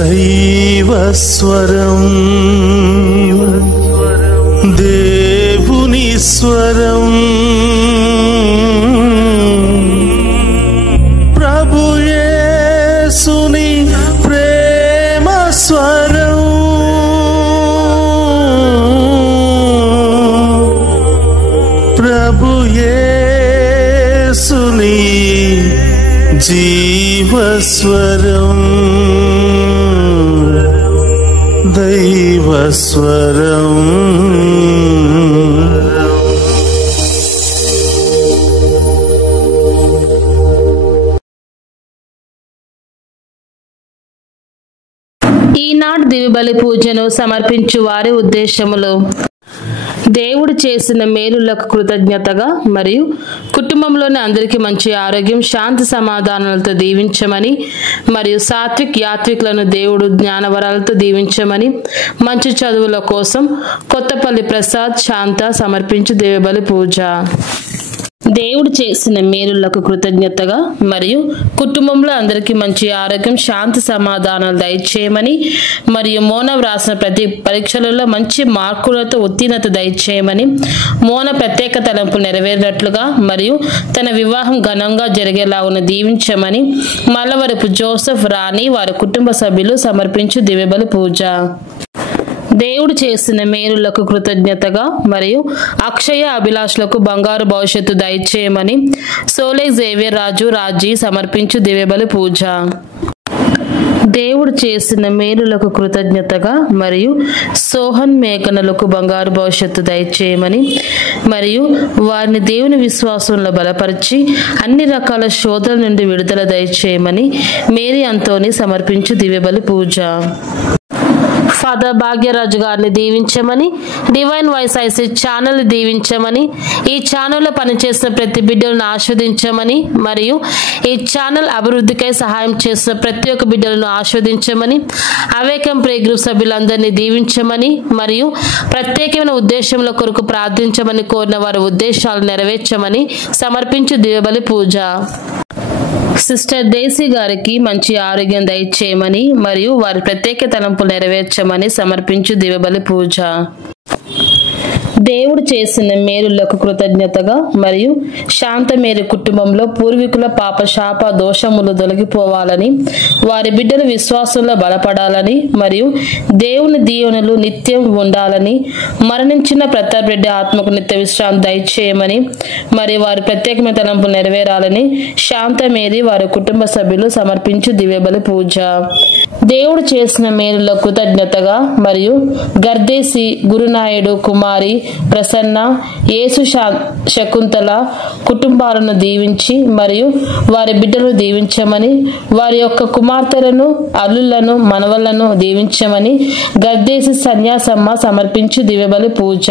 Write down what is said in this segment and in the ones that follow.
దైవస్వరం దేవుని స్వరం ప్రభు యేసుని ప్రేమ స్వరం ప్రభు యేసుని జీవస్వరం దైవస్వరం ఈనాడు దివ్యబలి పూజను సమర్పించు వారి ఉద్దేశములు: దేవుడు చేసిన మేలులకు కృతజ్ఞతగా మరియు కుటుంబంలోని అందరికీ మంచి ఆరోగ్యం, శాంతి సమాధానాలతో దీవించమని మరియు సాత్విక్ యాత్రికులను దేవుడు జ్ఞానవరాలతో దీవించమని, మంచి చదువుల కోసం కొత్తపల్లి ప్రసాద్ శాంత సమర్పించు దివ్యబలి పూజ. దేవుడు చేసిన మేలులకు కృతజ్ఞతగా మరియు కుటుంబంలో అందరికీ మంచి ఆరోగ్యం, శాంతి సమాధానాలు దయచేయమని మరియు మోన వ్రాసిన ప్రతి పరీక్షలలో మంచి మార్కులతో ఉత్తీర్ణత దయచేయమని, మోన ప్రత్యేక తలంపులు నెరవేరినట్లుగా మరియు తన వివాహం ఘనంగా జరిగేలాగా దీవించమని మల్లవరపు జోసెఫ్, రాణి వారి కుటుంబ సభ్యులు సమర్పించు దివ్యబలి పూజ. దేవుడు చేసిన మేలులకు కృతజ్ఞతగా మరియు అక్షయ అభిలాషులకు బంగారు భవిష్యత్తు దయచేయమని సోలే జేవియర్ రాజు రాజీ సమర్పించు దివ్యబలి పూజ. దేవుడు చేసిన మేలులకు కృతజ్ఞతగా మరియు సోహన్ మేఘనలకు బంగారు భవిష్యత్తు దయచేయమని మరియు వారిని దేవుని విశ్వాసంలో బలపరిచి అన్ని రకాల శోధల నుండి విడుదల దయచేయమని మేరీ అంతోని సమర్పించు దివ్యబలి పూజ. ఫాదర్ భాగ్యరాజు గారిని దీవించమని, డివైన్ వాయిస్ ఐసీ ఛానల్ దీవించమని, ఈ ఛానల్లో పనిచేసిన ప్రతి బిడ్డలను ఆస్వాదించమని మరియు ఈ ఛానల్ అభివృద్ధికై సహాయం చేసిన ప్రతి ఒక్క బిడ్డలను ఆస్వాదించమని, అవేకం ప్రే గ్రూప్ సభ్యులందరినీ దీవించమని మరియు ప్రత్యేకమైన ఉద్దేశంలో కొరకు ప్రార్థించమని కోరిన వారి ఉద్దేశాలు నెరవేర్చమని సమర్పించు దివ్యబలి పూజ. సిస్టర్ డేసీ గారికి మంచి ఆరోగ్యం దయచేయమని మరియు వారి ప్రత్యేక తలంపులు నెరవేర్చమని సమర్పించు దివ్యబలి పూజ. దేవుడు చేసిన మేలులకు కృతజ్ఞతగా మరియు శాంతమేరి కుటుంబంలో పూర్వీకుల పాప శాప దోషములు తొలగిపోవాలని, వారి బిడ్డల విశ్వాసంలో బలపడాలని మరియు దేవుని దీవెనలు నిత్యం ఉండాలని, మరణించిన ప్రతాప్ రెడ్డి ఆత్మకు నిత్య విశ్రాంతి దయచేయమని మరియు వారి ప్రత్యేకమైన తలంపులు నెరవేరాలని శాంతమేరి వారి కుటుంబ సభ్యులు సమర్పించు దివ్యబలి పూజ. దేవుడు చేసిన మేలులకు కృతజ్ఞతగా మరియు గర్దేసి గురునాయుడు కుమారి ప్రసన్న, యేసు శకుంతల కుటుంబాలను దీవించి మరియు వారి బిడ్డలను దీవించమని, వారి యొక్క కుమార్తెలను, అల్లులను, మనవలను దీవించమని గర్దేసి సన్యాసమ్మ సమర్పించి దివ్యబలి పూజ.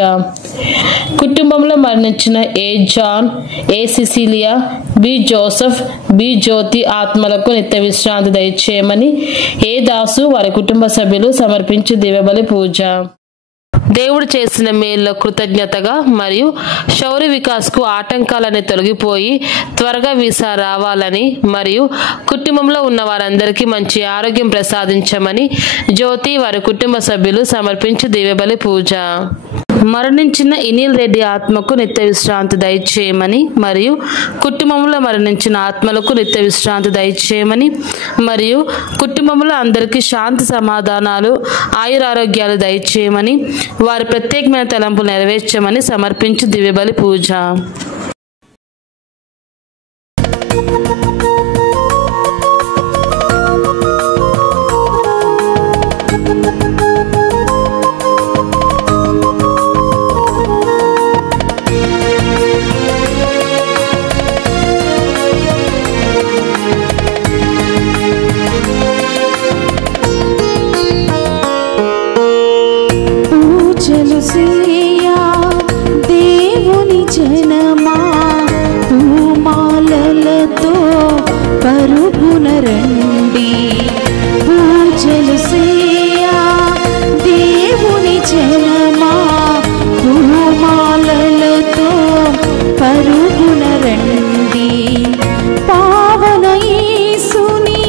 కుటుంబంలో మరణించిన ఏ జాన్, ఏ సిసిలియా, బి జోసెఫ్, బి జ్యోతి ఆత్మలకు నిత్య విశ్రాంతి దయచేయమని ఏ దాసు వారి కుటుంబ సభ్యులు సమర్పించి దివ్యబలి పూజ. దేవుడు చేసిన మేలులో కృతజ్ఞతగా మరియు శౌర్య వికాస్కు ఆటంకాలని తొలగిపోయి త్వరగా వీసా రావాలని మరియు కుటుంబంలో ఉన్న వారందరికీ మంచి ఆరోగ్యం ప్రసాదించమని జ్యోతి వారి కుటుంబ సభ్యులు సమర్పించు దివ్యబలి పూజ. మరణించిన ఇనిల్ రెడ్డి ఆత్మకు నిత్య విశ్రాంతి దయచేయమని మరియు కుటుంబంలో మరణించిన ఆత్మలకు నిత్య విశ్రాంతి దయచేయమని మరియు కుటుంబంలో అందరికీ శాంతి సమాధానాలు ఆయురారోగ్యాలు దయచేయమని వారి ప్రత్యేకమైన తలంపులు నెరవేర్చమని సమర్పించు దివ్యబలి పూజ. దేవుని జనమా పూమాలలతో పరుగున రండి, పూజలు చేయా దేవుని జనమా పూమాలలతో పరుగున రండి. పావన యేసుని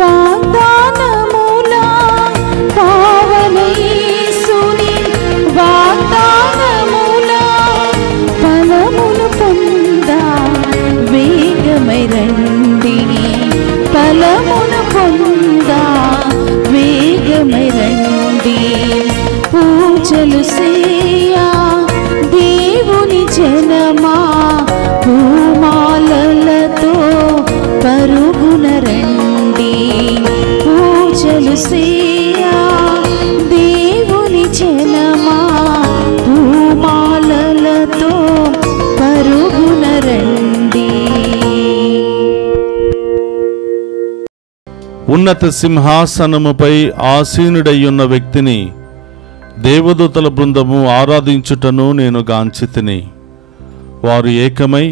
వాగ్దానములా బలమును పొందా వేగమై రండి పూజలు సేయా దేవుని జనమా పూమాలలతో పరుగున రండి పూజలు సేయా దేవుని జనమా పూమాలలతో పరుగున రండి. ఉన్నత సింహాసనముపై ఆసీనుడయ్యున్న వ్యక్తిని దేవదూతల బృందము ఆరాధించుటను నేను గాంచితిని. వారు ఏకమై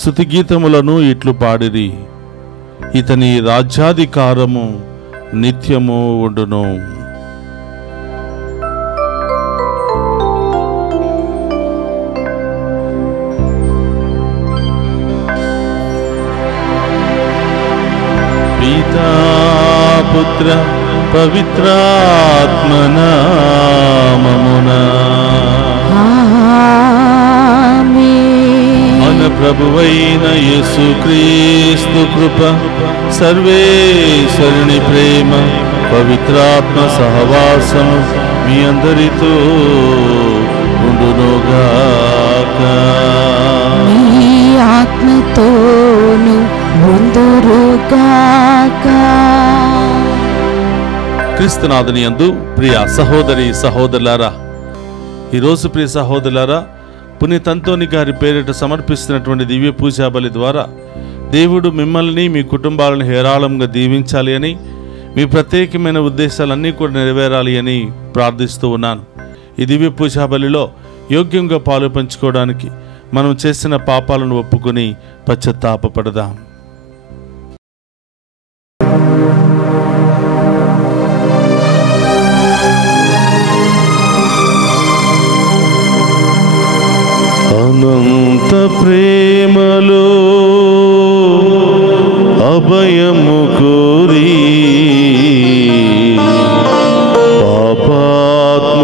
స్తుతిగీతములను ఇట్లు పాడిరి. ఇతని రాజ్యాధికారము నిత్యము ఉండును. పితా పుత్ర పవిత్రాత్మ నామమునా మన ప్రభువైన యేసుక్రీస్తు కృప, సర్వేశ్వరుని ప్రేమ, పవిత్రాత్మ సహవాసము మీ అందరితో ఉండునుగాక. మీ ఆత్మతోను ఉందురుగాక. క్రీస్తునాథుని యందు ప్రియ సహోదరి సహోదరులారా, ఈరోజు ప్రియ సహోదరులారా, పునీత అంతోని గారి పేరిట సమర్పిస్తున్నటువంటి దివ్య పూజా బలి ద్వారా దేవుడు మిమ్మల్ని మీ కుటుంబాలను హేరాళంగా దీవించాలి అని, మీ ప్రత్యేకమైన ఉద్దేశాలన్నీ కూడా నెరవేరాలి అని ప్రార్థిస్తూ ఉన్నాను. ఈ దివ్య పూజా బలిలో యోగ్యంగా పాలు పంచుకోవడానికి మనం చేసిన పాపాలను ఒప్పుకొని పశ్చాత్తాపపడదాం. అనంత ప్రేమలో అభయము కోరి పాపాత్ముడొక్కడు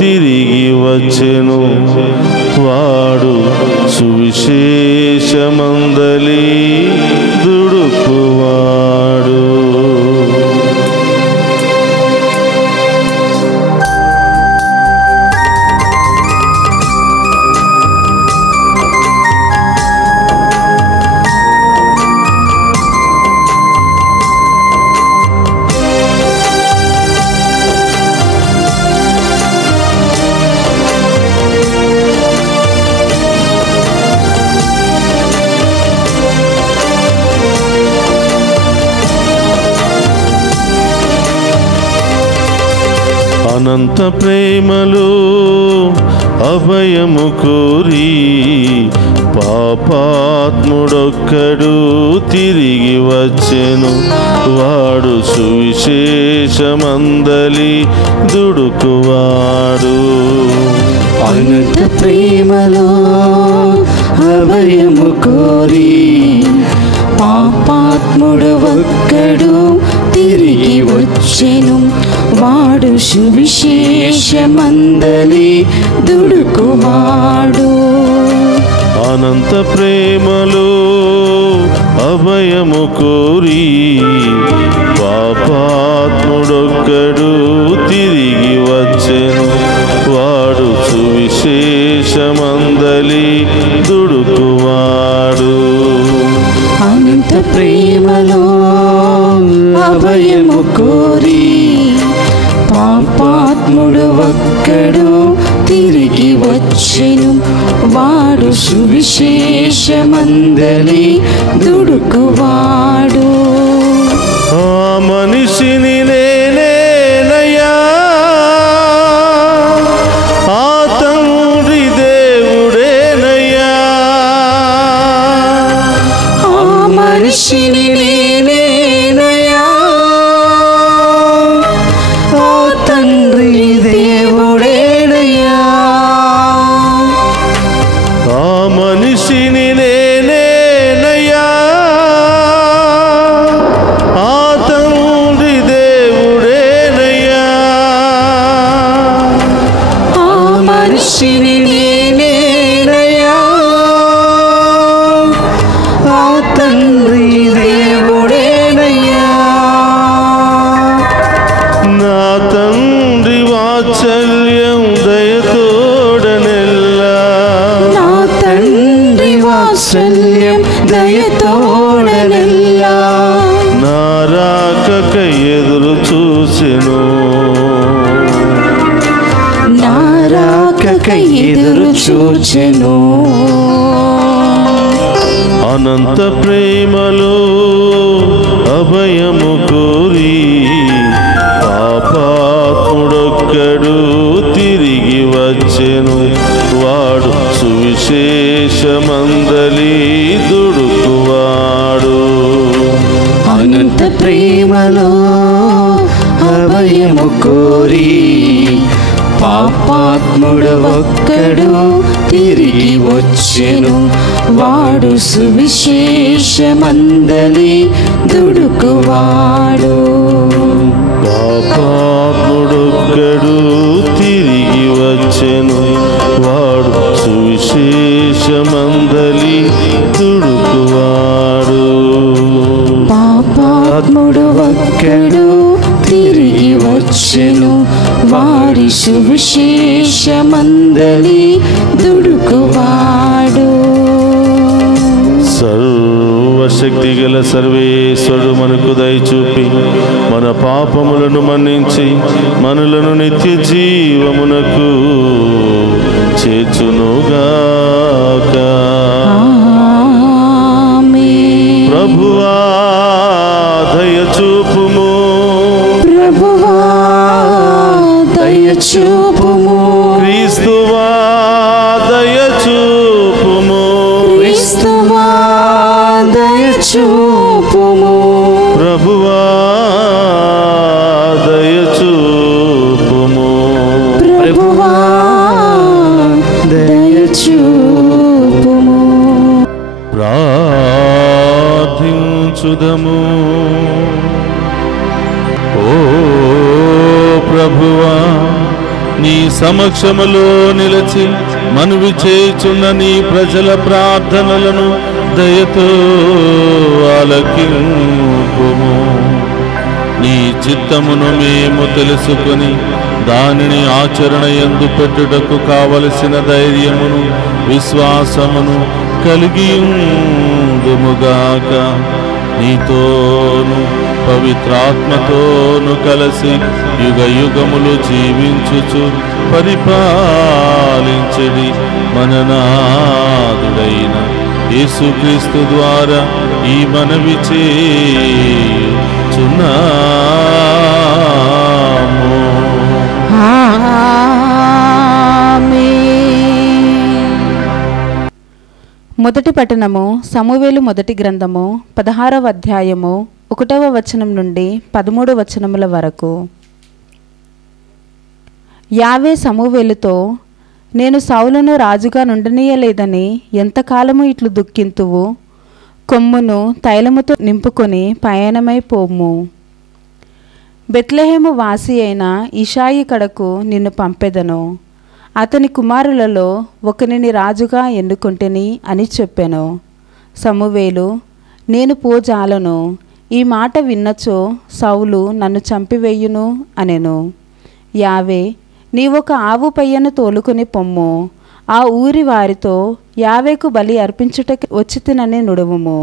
తిరిగి వచ్చెను. వాడు సువిశేషమందలి దుడుకువాడు. అనంత ప్రేమలో అభయము కోరి పాపాత్ముడొక్కడు తిరిగి వచ్చెను. వాడు సువిశేషమందలి దుడుకువాడు. అనంత ప్రేమలో అభయము కోరి పాపాత్ముడు ఒక్కడు తిరిగి వచ్చెను. వాడు సువిశేషమందలి దుడుకువాడు. అనంత ప్రేమలో అభయము కోరి పాపాత్ముడొక్కడు తిరిగి వచ్చెను. వాడు సువిశేషమందలి దుడుకువాడు. అనంత ప్రేమలో అభయము కోరి పాపాత్ముడు ఒక్కడు తిరిగి వచ్చెను. వాడు సువిశేషమందలి దుడుకువాడు. ఆ మనిషిని నేనేనయ్యా, ఆ తండ్రి దేవుడేనయ్యా. ఆ మనిషిని నేనేనయ్యా, ఆ తండ్రి దేవుడేనయ్యా. ఆ మనిషిని నేనేనయ్యా, ఆ తండ్రి దేవుడేనయ్యా. ఆ మనిషిని నేనేనయ్యా, ఆ తండ్రి దేవుడేనయ్యా. రాకకై ఎదురు చూసెను నా రాకకై ఎదురు చూచెను అనంత ప్రేమలో అభయము కోరి పాపాత్ముడొక్కడు తిరిగి వచ్చెను వాడు సువిశేషమందలి దుడుకువాడు అనంత ప్రేమలో అభయము కోరి పాపాత్ముడు ఒక్కడు తిరిగి వచ్చెను వాడు సువిశేషమందలి దుడుకువాడు పాపాత్ముడొక్కడు తిరిగి వచ్చెను వాడు సువిశేషమందలి దుడుకువాడు పాపాత్ముడు ఒక్కడు తిరిగి వచ్చెను వారి సువిశేషమందలి దుడుకువాడు సర్వశక్తి గల సర్వేశ్వరుడు మనకు దయచూపి మన పాపములను మన్నించి మనలను నిత్య జీవమునకు చేర్చునుగాక ఆమేన్. ప్రభువా దయచూపుము ప్రభువా దయచూపుము క్రీస్తువా దయచూపుము క్రీస్తువా దయచూపుము ప్రభువా దయచూపుము ప్రభువా దయచూపుము ప్రార్థించుదము ఓ ప్రభువా నీ సమక్షములో నిలిచి మనవి చేయుచున్న నీ ప్రజల ప్రార్థనలను దయతో ఆలకింపుము నీ చిత్తమును మేము తెలుసుకొని దానిని ఆచరణ యందు పెట్టుటకు కావలసిన ధైర్యమును విశ్వాసమును కలిగియుందుముగాక నీతోను పవిత్రాత్మతోను కలిసి యుగ యుగములు జీవించుచు పరిపాలించడి మననాథుడైన యేసుక్రీస్తు ద్వారా ఈ మనవి చేయుచున్నాము. మొదటి పట్టణము సమూవేలు మొదటి గ్రంథము 16వ అధ్యాయము 1వ వచనం నుండి 13 వచనముల వరకు. యావే సమూవేలుతో, నేను సౌలును రాజుగా నుండనీయలేదని ఎంతకాలము ఇట్లు దుఃఖింతువు? కొమ్మును తైలముతో నింపుకొని పయనమైపోము. బెత్లెహేము వాసి అయిన ఇషాయి కడకు నిన్ను పంపెదను. అతని కుమారులలో ఒకనిని రాజుగా ఎన్నుకుంటేని అని చెప్పెను. సమూవేలు, నేను పోజాలను, ఈ మాట విన్నచో సౌలు నన్ను చంపివేయును అనెను. యావే, నీవొక ఆవు పయ్యను తోలుకొని పొమ్ము, ఆ ఊరి వారితో యావేకు బలి అర్పించుటకి వచ్చితినని నుడువుము.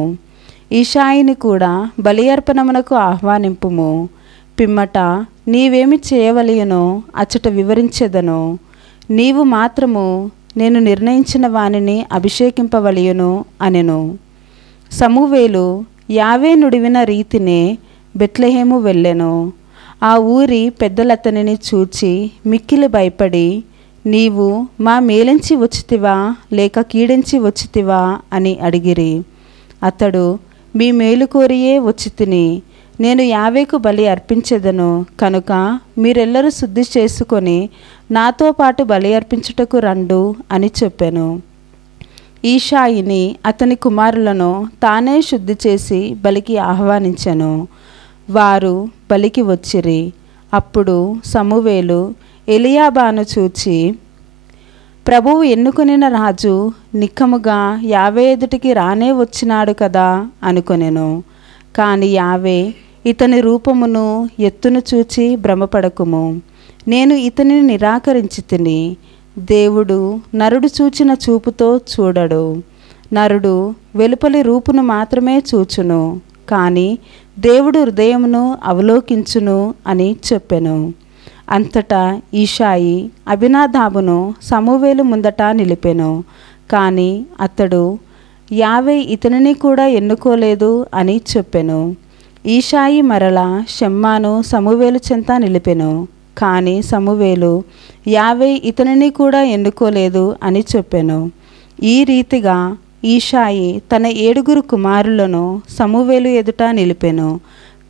ఈషాయిని కూడా బలి అర్పణమునకు ఆహ్వానింపుము. పిమ్మట నీవేమి చేయవలయనో అచ్చట వివరించెదను. నీవు మాత్రము నేను నిర్ణయించిన వానిని అభిషేకింపవలయును అనెను. సమూవేలు యావే నుడివిన రీతినే బెత్లెహేము వెళ్ళెను. ఆ ఊరి పెద్దలతనిని చూచి మిక్కిలి భయపడి, నీవు మా మేలించి వచ్చితివా లేక కీడించి వచ్చితివా అని అడిగిరి. అతడు, మీ మేలు కోరియే వచ్చి తిని, నేను యావేకు బలి అర్పించెదను కనుక మీరెల్లరూ శుద్ధి చేసుకొని నాతో పాటు బలి అర్పించుటకు రండు అని చెప్పెను. ఈషాయిని అతని కుమారులను తానే శుద్ధి చేసి బలికి ఆహ్వానించెను. వారు బలికి వచ్చిరి. అప్పుడు సమూవేలు ఎలియాబాను చూచి, ప్రభువు ఎన్నుకొనిన రాజు నిక్కముగా యావే ఎదుటికి రానే వచ్చినాడు కదా అనుకొనెను. కాని యావే, ఇతని రూపమును ఎత్తును చూచి భ్రమపడకుము, నేను ఇతనిని నిరాకరించి తిని. దేవుడు నరుడు చూచిన చూపుతో చూడడు. నరుడు వెలుపలి రూపును మాత్రమే చూచును, కానీ దేవుడు హృదయమును అవలోకించును అని చెప్పెను. అంతటా ఈషాయి అబినాదాబును సమూవేలు ముందట నిలిపెను. కానీ అతడు యావే ఇతనిని కూడా ఎన్నుకోలేదు అని చెప్పెను. ఈషాయి మరలా షమ్మాను సమూవేలు చెంత నిలిపెను. కానీ సమూవేలు యావే ఇతనిని కూడా ఎన్నుకోలేదు అని చెప్పెను. ఈ రీతిగా ఈషాయి తన 7 కుమారులను సమూవేలు ఎదుట నిలిపెను.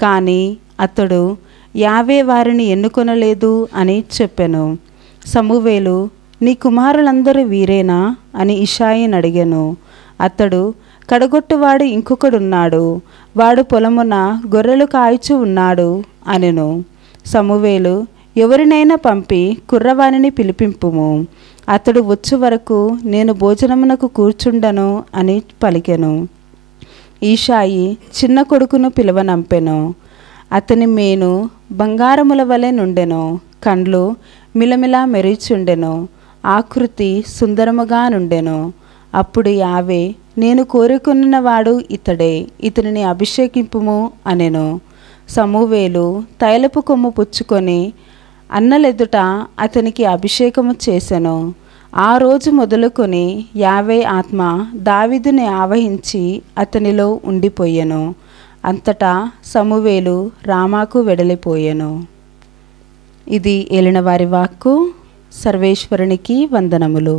కానీ అతడు యావే వారిని ఎన్నుకొనలేదు అని చెప్పెను. సమూవేలు, నీ కుమారులందరూ వీరేనా అని ఈషాయిని అడిగెను. అతడు, కడగొట్టువాడు ఇంకొకడున్నాడు, వాడు పొలమున గొర్రెలు కాయిచు ఉన్నాడు అనెను. సమూవేలు, ఎవరినైనా పంపి కుర్రవానిని పిలిపింపుము, అతడు వచ్చు వరకు నేను భోజనమునకు కూర్చుండను అని పలికెను. ఈషాయి చిన్న కొడుకును పిలువనంపెను. అతని మేను బంగారముల వలె నుండెను, కండ్లు మిలమిలా మెరిచుండెను, ఆకృతి సుందరముగా నుండెను. అప్పుడు యావే, నేను కోరుకున్నవాడు ఇతడే, ఇతనిని అభిషేకింపుము అనెను. సమూవేలు తైలపు కొమ్ము పుచ్చుకొని అన్నలెదుట అతనికి అభిషేకము చేసెను. ఆ రోజు మొదలుకొని యావే ఆత్మ దావీదుని ఆవహించి అతనిలో ఉండిపోయెను. అంతటా సమూవేలు రామాకు వెడలిపోయెను. ఇది ఏలినవారి వాక్కు. సర్వేశ్వరునికి వందనములు.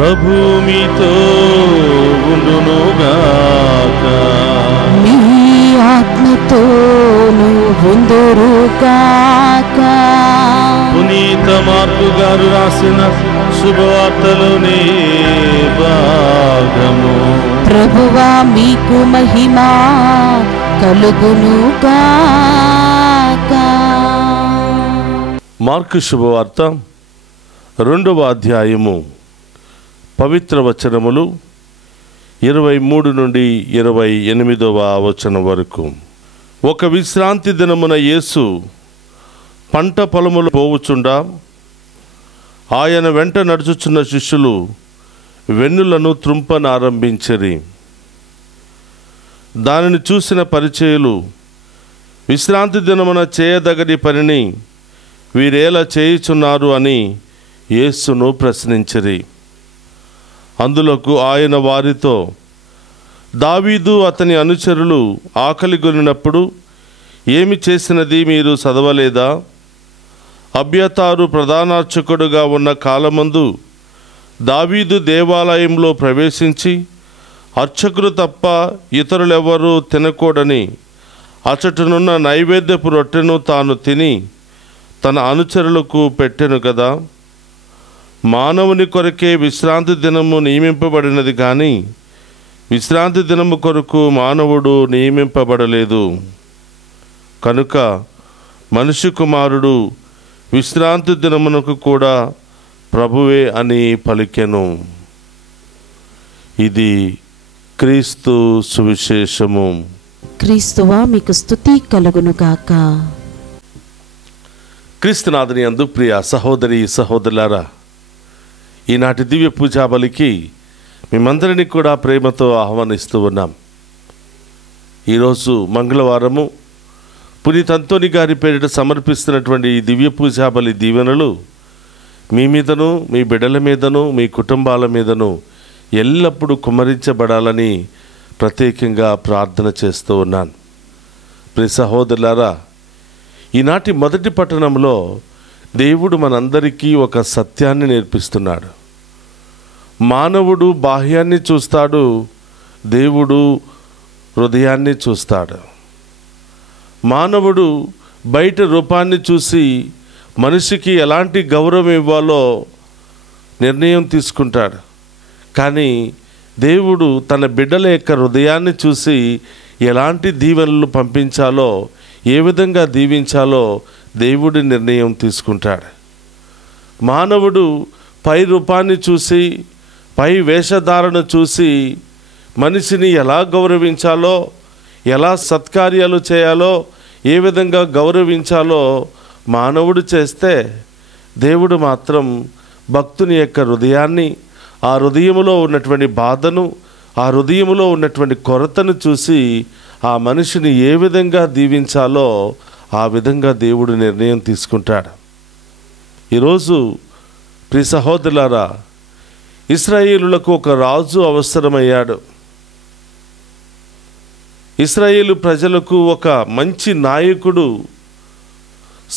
ప్రభు మీతో ఉండునుగాక. మీ ఆత్మతోను ఉందురుగాక. పునీత మార్కు గారు రాసిన శుభవార్తలోని భాగము. ప్రభువా మీకు మహిమా కలుగునుగాక. మార్కు శుభవార్త 2వ అధ్యాయము పవిత్ర వచనములు 23 నుండి 28వ వచనం వరకు. ఒక విశ్రాంతి దినమున యేసు పంట పొలములు పోవుచుండా ఆయన వెంట నడుచుచున్న శిష్యులు వెన్నులను త్రుంపనారంభించిరి. దానిని చూసిన పరిచయులు, విశ్రాంతి దినమున చేయదగని పనిని వీరేలా చేయుచున్నారు అని యేసును ప్రశ్నించిరి. అందులకు ఆయన వారితో, దావీదు అతని అనుచరులు ఆకలిగొనినప్పుడు ఏమి చేసినది మీరు చదవలేదా? అబ్యాతారు ప్రధానార్చకుడుగా ఉన్న కాలమందు దావీదు దేవాలయంలో ప్రవేశించి అర్చకులు తప్ప ఇతరులెవరూ తినకూడని అచటనున్న నైవేద్యపు రొట్టెను తాను తిని తన అనుచరులకు పెట్టెను కదా. మానవుని కొరకే విశ్రాంతి దినము నియమింపబడినది కానీ విశ్రాంతి దినము కొరకు మానవుడు నియమింపబడలేదు. కనుక మనిషి కుమారుడు విశ్రాంతి దినమునకు కూడా ప్రభువే అని పలికెను. ఇది క్రీస్తు సువిశేషము. క్రీస్తువా మీకు స్తుతి కలుగునుగాక. క్రీస్తునాథుని యందు ప్రియ సహోదరి సహోదరులారా, ఈనాటి దివ్య పూజా బలికి మేమందరినీ కూడా ప్రేమతో ఆహ్వానిస్తూ ఉన్నాం. ఈరోజు మంగళవారము పునీత అంతోని గారి పేరిట సమర్పిస్తున్నటువంటి ఈ దివ్య పూజా బలి దీవెనలు మీ మీదను, మీ బిడ్డల మీదను, మీ కుటుంబాల మీదను ఎల్లప్పుడూ కుమ్మరించబడాలని ప్రత్యేకంగా ప్రార్థన చేస్తూ ఉన్నాను. ప్రియ సహోదరులారా, ఈనాటి మొదటి పట్టణంలో దేవుడు మనందరికీ ఒక సత్యాన్ని నేర్పిస్తున్నాడు. మానవుడు బాహ్యాన్ని చూస్తాడు, దేవుడు హృదయాన్ని చూస్తాడు. మానవుడు బయట రూపాన్ని చూసి మనిషికి ఎలాంటి గౌరవం ఇవ్వాలో నిర్ణయం తీసుకుంటాడు. కానీ దేవుడు తన బిడ్డల యొక్క హృదయాన్ని చూసి ఎలాంటి దీవెనలు పంపించాలో, ఏ విధంగా దీవించాలో దేవుడి నిర్ణయం తీసుకుంటాడు. మానవుడు పై రూపాన్ని చూసి, పై వేషధారణ చూసి మనిషిని ఎలా గౌరవించాలో, ఎలా సత్కార్యాలు చేయాలో, ఏ విధంగా గౌరవించాలో మానవుడు చేస్తే, దేవుడు మాత్రం భక్తుని యొక్క హృదయాన్ని, ఆ హృదయములో ఉన్నటువంటి బాధను, ఆ హృదయములో ఉన్నటువంటి కొరతను చూసి ఆ మనిషిని ఏ విధంగా దీవించాలో ఆ విధంగా దేవుడు నిర్ణయం తీసుకుంటాడు. ఈరోజు ప్రియ సహోదరులారా, ఇశ్రాయేలులకు ఒక రాజు అవసరమయ్యాడు. ఇశ్రాయేలు ప్రజలకు ఒక మంచి నాయకుడు,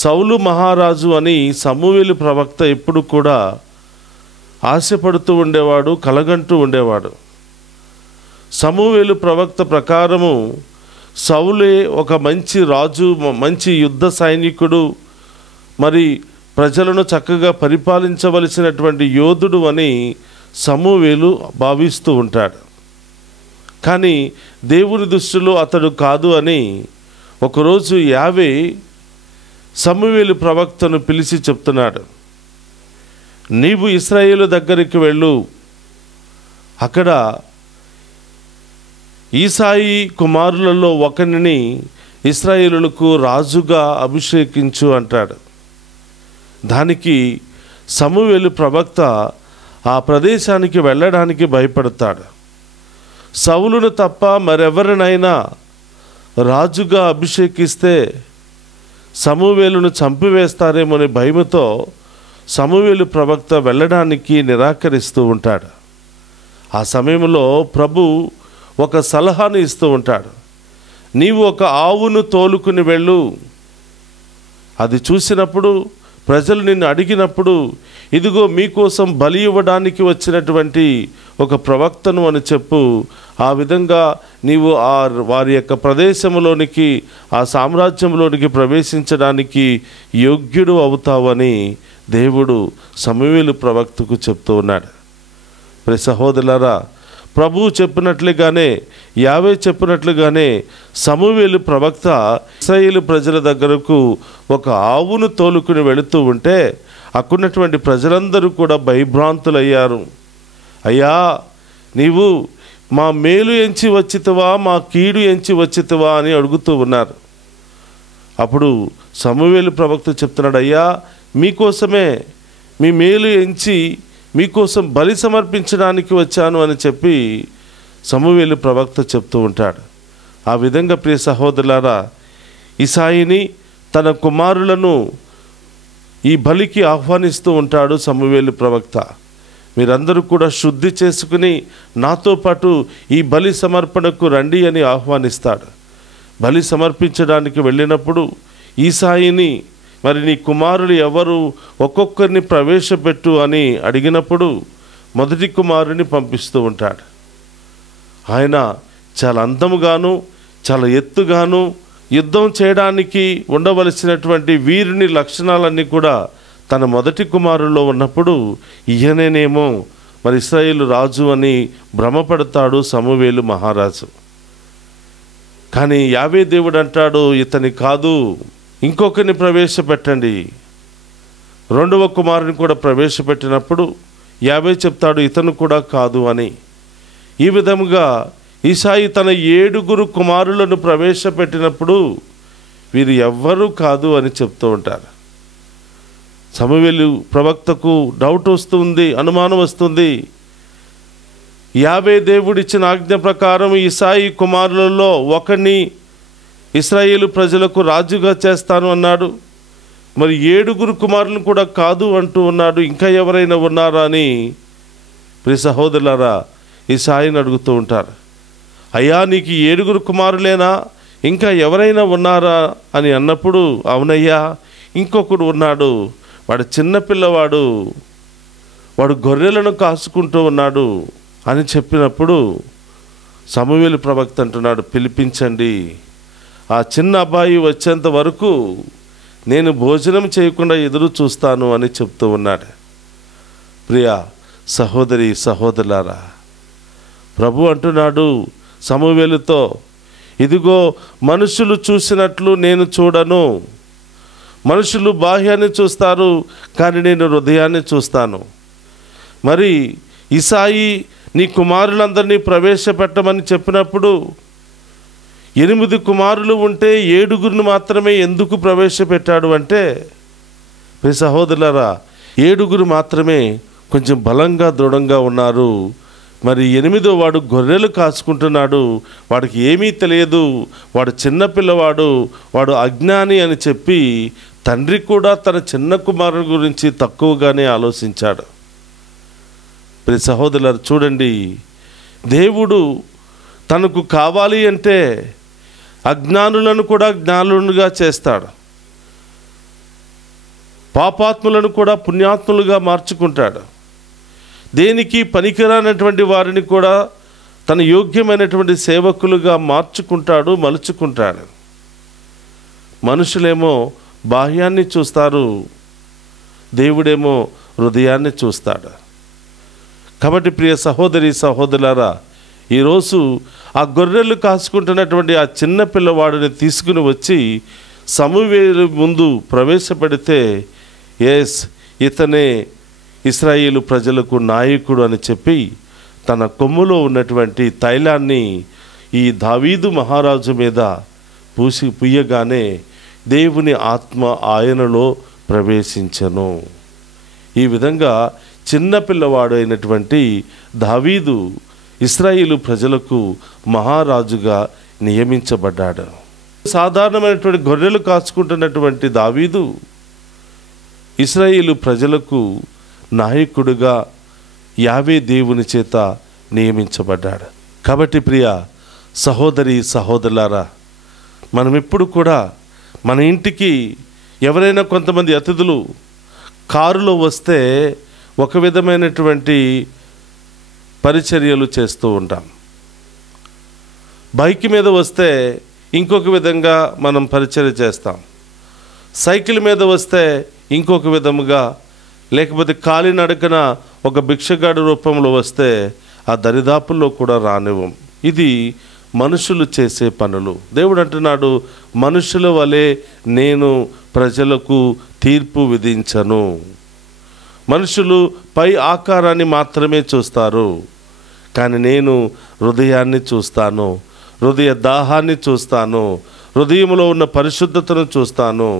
సౌలు మహారాజు అని సమూయేలు ప్రవక్త ఎప్పుడు కూడా ఆశపడుతూ ఉండేవాడు, కలగంటూ ఉండేవాడు. సమూయేలు ప్రవక్త ప్రకారము సౌలే ఒక మంచి రాజు, మంచి యుద్ధ సైనికుడు, మరి ప్రజలను చక్కగా పరిపాలించవలసినటువంటి యోధుడు అని సమూయేలు భావిస్తూ ఉంటాడు. కానీ దేవుని దృష్టిలో అతడు కాదు అని ఒకరోజు యావే సమూయేలు ప్రవక్తను పిలిచి చెప్తున్నాడు. నీవు ఇశ్రాయేలు దగ్గరికి వెళ్ళు, అక్కడ ఈసాయి కుమారులలో ఒకరిని ఇశ్రాయేలులకు రాజుగా అభిషేకించు అంటాడు. దానికి సమూయేలు ప్రవక్త ఆ ప్రదేశానికి వెళ్ళడానికి భయపడతాడు. సౌలును తప్ప మరెవరినైనా రాజుగా అభిషేకిస్తే సమూయేలును చంపివేస్తారేమోని భయముతో సమూయేలు ప్రవక్త వెళ్ళడానికి నిరాకరిస్తూ ఉంటాడు. ఆ సమయంలో ప్రభు ఒక సలహాను ఇస్తూ ఉంటాడు. నీవు ఒక ఆవును తోలుకుని వెళ్ళు, అది చూసినప్పుడు ప్రజలు నిన్ను అడిగినప్పుడు ఇదిగో మీకోసం బలి ఇవ్వడానికి వచ్చినటువంటి ఒక ప్రవక్తను అని చెప్పు. ఆ విధంగా నీవు వారి యొక్క ప్రదేశంలోనికి, ఆ సామ్రాజ్యంలోనికి ప్రవేశించడానికి యోగ్యుడు అవుతావని దేవుడు సమూయేలు ప్రవక్తకు చెప్తూ ఉన్నాడు. ప్రియ సహోదరులారా, ప్రభువు చెప్పినట్లుగానే, యావే చెప్పినట్లుగానే సమూయేలు ప్రవక్త ఇశ్రాయేలు ప్రజల దగ్గరకు ఒక ఆవును తోలుకుని వెళుతూ ఉంటే అక్కడున్నటువంటి ప్రజలందరూ కూడా భయభ్రాంతులయ్యారు. అయ్యా, నీవు మా మేలు ఎంచి వచ్చితివా, మా కీడు ఎంచి వచ్చితివా అని అడుగుతూ ఉన్నారు. అప్పుడు సమూయేలు ప్రవక్త చెప్తున్నాడు, అయ్యా మీకోసమే, మీ మేలు ఎంచి మీకోసం బలి సమర్పించడానికి వచ్చాను అని చెప్పి సమూయేలు ప్రవక్త చెప్తూ ఉంటాడు. ఆ విధంగా ప్రియ సహోదరులారా, ఈసాయిని తన కుమారులను ఈ బలికి ఆహ్వానిస్తూ ఉంటాడు సమూయేలు ప్రవక్త. మీరందరూ కూడా శుద్ధి చేసుకుని నాతో పాటు ఈ బలి సమర్పణకు రండి అని ఆహ్వానిస్తాడు. బలి సమర్పించడానికి వెళ్ళినప్పుడు ఈసాయిని, మరి నీ కుమారులు ఎవరు, ఒక్కొక్కరిని ప్రవేశపెట్టు అని అడిగినప్పుడు మొదటి కుమారుని పంపిస్తూ ఉంటాడు. ఆయన చాలా అందముగాను చాలా ఎత్తుగాను యుద్ధం చేయడానికి ఉండవలసినటువంటి వీరుని లక్షణాలన్నీ కూడా తన మొదటి కుమారుల్లో ఉన్నప్పుడు ఈయనేనేమో మరి ఇశ్రాయేలు రాజు అని భ్రమపడతాడు సమూవేలు మహారాజు. కానీ యావే దేవుడు అంటాడు, ఇతని కాదు, ఇంకొకరిని ప్రవేశపెట్టండి. రెండవ కుమారుని కూడా ప్రవేశపెట్టినప్పుడు యావే చెప్తాడు, ఇతను కూడా కాదు అని. ఈ విధముగా ఈసాయి తన 7 కుమారులను ప్రవేశపెట్టినప్పుడు వీరు ఎవ్వరూ కాదు అని చెప్తూ ఉంటారు. సమూయేలు ప్రవక్తకు డౌట్ వస్తుంది, అనుమానం వస్తుంది. యావే దేవుడిచ్చిన ఆజ్ఞ ప్రకారం ఈసాయి కుమారులలో ఒకరిని ఇశ్రాయేలు ప్రజలకు రాజుగా చేస్తాను అన్నాడు. మరి 7 కుమారులను కూడా కాదు అంటూ ఉన్నాడు. ఇంకా ఎవరైనా ఉన్నారా అని ప్రియ సహోదరులారా ఈసాయిని అడుగుతూ ఉంటారు. అయ్యా, నీకు 7 కుమారులేనా, ఇంకా ఎవరైనా ఉన్నారా అని అన్నప్పుడు, అవునయ్యా, ఇంకొకడు ఉన్నాడు, వాడు చిన్నపిల్లవాడు, వాడు గొర్రెలను కాసుకుంటూ ఉన్నాడు అని చెప్పినప్పుడు సమూయేలు ప్రవక్త అంటున్నాడు, పిలిపించండి, ఆ చిన్న అబ్బాయి వచ్చేంత వరకు నేను భోజనం చేయకుండా ఎదురు చూస్తాను అని చెప్తూ ఉన్నాడు. ప్రియ సహోదరి సహోదరులారా, ప్రభు అంటున్నాడు సమూయేలుతో, ఇదిగో మనుషులు చూసినట్లు నేను చూడను. మనుషులు బాహ్యాన్ని చూస్తారు, కానీ నేను హృదయాన్ని చూస్తాను. మరి ఈసాయి నీ కుమారులందరినీ ప్రవేశపెట్టమని చెప్పినప్పుడు 8 కుమారులు ఉంటే 7 మాత్రమే ఎందుకు ప్రవేశపెట్టాడు అంటే, ప్రియ సహోదరులారా, 7 మాత్రమే కొంచెం బలంగా దృఢంగా ఉన్నారు. మరి 8వ వాడు గొర్రెలు కాచుకుంటున్నాడు, వాడికి ఏమీ తెలియదు, వాడు చిన్నపిల్లవాడు, వాడు అజ్ఞాని అని చెప్పి తండ్రి కూడా తన చిన్న కుమారుని గురించి తక్కువగానే ఆలోచించాడు. ప్రియ సహోదరులారా, చూడండి, దేవుడు తనకు కావాలి అంటే అజ్ఞానులను కూడా జ్ఞానులుగా చేస్తాడు, పాపాత్ములను కూడా పుణ్యాత్ములుగా మార్చుకుంటాడు, దేనికి పనికిరానటువంటి వారిని కూడా తన యోగ్యమైనటువంటి సేవకులుగా మార్చుకుంటాడు, మలుచుకుంటాడు. మనుషులేమో బాహ్యాన్ని చూస్తారు, దేవుడేమో హృదయాన్ని చూస్తాడు. కాబట్టి ప్రియ సహోదరి సహోదరులారా, ఈరోజు ఆ గొర్రెలు కాసుకుంటున్నటువంటి ఆ చిన్న పిల్లవాడిని తీసుకుని వచ్చి సమూయేలు ముందు ప్రవేశపెడితే, ఎస్, ఇతనే ఇశ్రాయేలు ప్రజలకు నాయకుడు అని చెప్పి తన కొమ్ములో ఉన్నటువంటి తైలాన్ని ఈ దావీదు మహారాజు మీద పుయ్యగానే దేవుని ఆత్మ ఆయనలో ప్రవేశించెను. ఈ విధంగా చిన్నపిల్లవాడు అయినటువంటి దావీదు ఇశ్రాయేలు ప్రజలకు మహారాజుగా నియమించబడ్డాడు. సాధారణమైనటువంటి గొర్రెలు కాచుకుంటున్నటువంటి దావీదు ఇశ్రాయేలు ప్రజలకు నాయకుడుగా యావే దేవుని చేత నియమించబడ్డాడు. కాబట్టి ప్రియ సహోదరి సహోదరులారా, మనం ఎప్పుడు కూడా మన ఇంటికి ఎవరైనా కొంతమంది అతిథులు కారులో వస్తే ఒక విధమైనటువంటి పరిచర్యలు చేస్తూ ఉంటాం, బైక్ మీద వస్తే ఇంకొక విధంగా మనం పరిచర్య చేస్తాం, సైకిల్ మీద వస్తే ఇంకొక విధముగా, లేకపోతే కాలినడకన ఒక భిక్షగాడి రూపంలో వస్తే ఆ దరిదాపుల్లో కూడా రానివ్వం. ఇది మనుషులు చేసే పనులు. దేవుడు అంటున్నాడు, మనుషుల వలె నేను ప్రజలకు తీర్పు విధించను. మనుషులు పై ఆకారాన్ని మాత్రమే చూస్తారు, కానీ నేను హృదయాన్ని చూస్తాను, హృదయ దాహాన్ని చూస్తాను, హృదయంలో ఉన్న పరిశుద్ధతను చూస్తాను,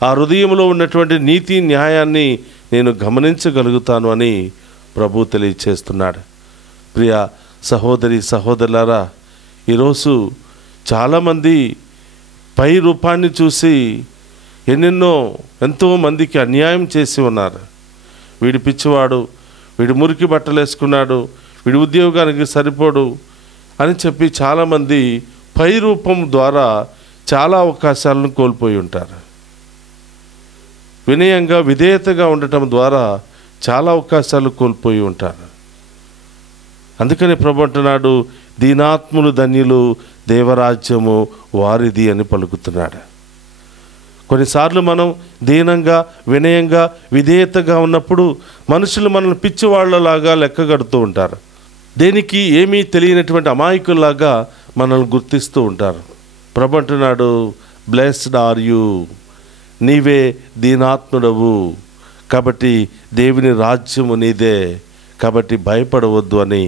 ఆ హృదయంలో ఉన్నటువంటి నీతి న్యాయాన్ని నేను గమనించగలుగుతాను అని ప్రభు తెలియచేస్తున్నాడు. ప్రియ సహోదరి సహోదరులారా, ఈరోజు చాలామంది పై రూపాన్ని చూసి ఎంతో మందికి అన్యాయం చేసి ఉన్నారు. వీడి పిచ్చివాడు, వీడి మురికి బట్టలు వేసుకున్నాడు, వీడి ఉద్యోగానికి సరిపోడు అని చెప్పి చాలామంది పై రూపం ద్వారా చాలా అవకాశాలను కోల్పోయి ఉంటారు. వినయంగా విధేయతగా ఉండటం ద్వారా చాలా అవకాశాలు కోల్పోయి ఉంటారు. అందుకని ప్రభు అంటున్నాడు, దీనాత్ములు ధన్యులు, దేవరాజ్యము వారిది అని పలుకుతున్నాడు. కొన్నిసార్లు మనం దీనంగా, వినయంగా, విధేయతగా ఉన్నప్పుడు మనుషులు మనల్ని పిచ్చివాళ్లలాగా లెక్కగడుతూ ఉంటారు. దేనికి ఏమీ తెలియనటువంటి అమాయకుల్లాగా మనల్ని గుర్తిస్తూ ఉంటారు. ప్రభు అంటున్నాడు, బ్లెస్డ్ ఆర్ యూ, నీవే దీనాత్ముడవు, కాబట్టి దేవుని రాజ్యము నీదే, కాబట్టి భయపడవద్దు అని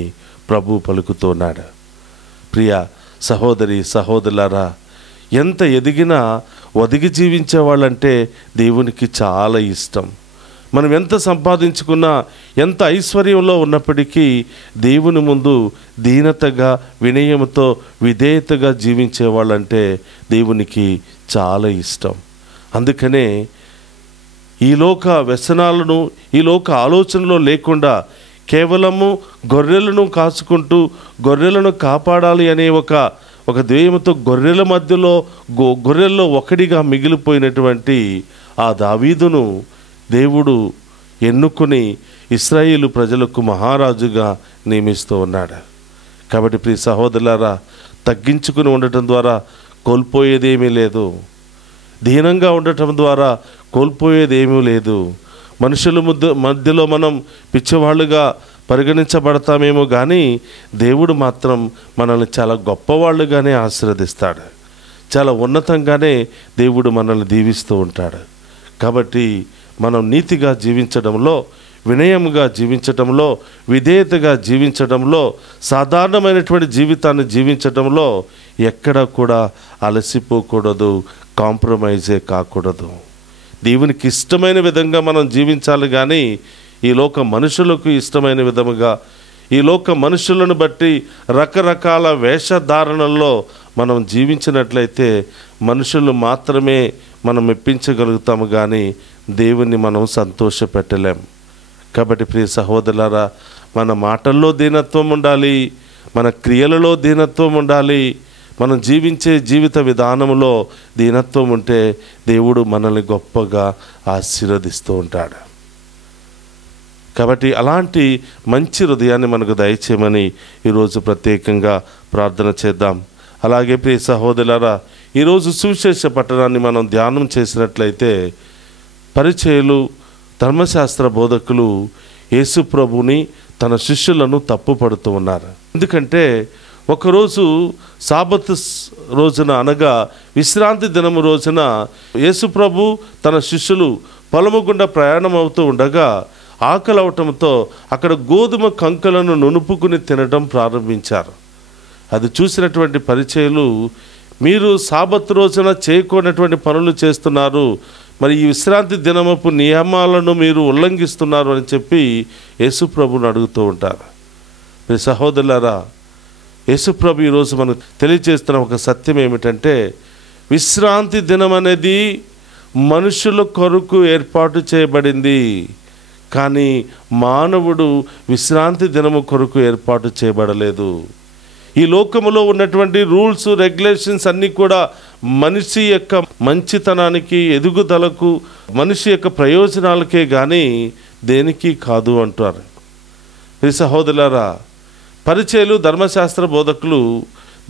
ప్రభు పలుకుతున్నాడు. ప్రియ సహోదరి సహోదరులారా, ఎంత ఎదిగినా ఒదిగి జీవించే వాళ్ళంటే దేవునికి చాలా ఇష్టం. మనం ఎంత సంపాదించుకున్నా, ఎంత ఐశ్వర్యంలో ఉన్నప్పటికీ దేవుని ముందు దీనతగా, వినయంతో, విధేయతగా జీవించే వాళ్ళంటే దేవునికి చాలా ఇష్టం. అందుకనే ఈ లోక వ్యసనాలను, ఈ లోక ఆలోచనలో లేకుండా కేవలము గొర్రెలను కాచుకుంటూ గొర్రెలను కాపాడాలి అనే ఒక ధ్యేయంతో గొర్రెల మధ్యలో గొర్రెల్లో ఒకడిగా మిగిలిపోయినటువంటి ఆ దావీదును దేవుడు ఎన్నుకొని ఇశ్రాయేలు ప్రజలకు మహారాజుగా నియమిస్తూ ఉన్నాడు. కాబట్టి ప్రియ సహోదరులారా, తగ్గించుకుని ఉండటం ద్వారా కోల్పోయేదేమీ లేదు. దీనంగా ఉండటం ద్వారా కోల్పోయేదేమీ లేదు. మనుషుల మధ్యలో మనం పిచ్చివాళ్ళుగా పరిగణించబడతామేమో కానీ దేవుడు మాత్రం మనల్ని చాలా గొప్పవాళ్ళుగానే ఆశీర్వదిస్తాడు. చాలా ఉన్నతంగానే దేవుడు మనల్ని దీవిస్తూ ఉంటాడు. కాబట్టి మనం నీతిగా జీవించడంలో, వినయముగా జీవించడంలో, విధేయతగా జీవించడంలో, సాధారణమైనటువంటి జీవితాన్ని జీవించడంలో ఎక్కడ కూడా అలసిపోకూడదు, కాంప్రమైజే కాకూడదు. దేవునికి ఇష్టమైన విధంగా మనం జీవించాలి కానీ ఈ లోక మనుషులకు ఇష్టమైన విధముగా, ఈ లోక మనుషులను బట్టి రకరకాల వేషధారణల్లో మనం జీవించినట్లయితే మనుషులు మాత్రమే మనం మెప్పించగలుగుతాము కానీ దేవుణ్ణి మనం సంతోషపెట్టలేం. కాబట్టి ప్రియ సహోదరులారా, మన మాటల్లో దీనత్వం ఉండాలి, మన క్రియలలో దీనత్వం ఉండాలి, మనం జీవించే జీవిత విధానంలో దీనత్వం ఉంటే దేవుడు మనల్ని గొప్పగా ఆశీర్వదిస్తూ ఉంటాడు. కాబట్టి అలాంటి మంచి హృదయాన్ని మనకు దయచేయమని ఈరోజు ప్రత్యేకంగా ప్రార్థన చేద్దాం. అలాగే ప్రియ సహోదరులారా, ఈరోజు సువిశేష పట్టణాన్ని మనం ధ్యానం చేసినట్లయితే పరిచయులు, ధర్మశాస్త్ర బోధకులు యేసు ప్రభుని, తన శిష్యులను తప్పుపడుతూ ఉన్నారు. ఎందుకంటే ఒకరోజు సాబత్ రోజున, అనగా విశ్రాంతి దినము రోజున యేసు ప్రభు తన శిష్యులు పొలము గుండా ప్రయాణం అవుతూ ఉండగా ఆకలి అవటంతో అక్కడ గోధుమ కంకులను నునుపుకుని తినడం ప్రారంభించారు. అది చూసినటువంటి పరిచయులు, మీరు సాబత్ రోజున చేయకూడనటువంటి పనులు చేస్తున్నారు, మరి ఈ విశ్రాంతి దినమపు నియమాలను మీరు ఉల్లంఘిస్తున్నారు అని చెప్పి యేసు ప్రభుని అడుగుతూ ఉంటారు. మీ సహోదరులారా, యేసు ప్రభు ఈరోజు మనకు తెలియజేస్తున్న ఒక సత్యం ఏమిటంటే, విశ్రాంతి దినం అనేది మనుషుల కొరకు ఏర్పాటు చేయబడింది, కానీ మానవుడు విశ్రాంతి దినము కొరకు ఏర్పాటు చేయబడలేదు. ఈ లోకములో ఉన్నటువంటి రూల్స్, రెగ్యులేషన్స్ అన్నీ కూడా మనిషి యొక్క మంచితనానికి, ఎదుగుదలకు, మనిషి యొక్క ప్రయోజనాలకే కానీ దేనికి కాదు అంటారు. ఈ సహోదరులారా, పరిచయులు, ధర్మశాస్త్ర బోధకులు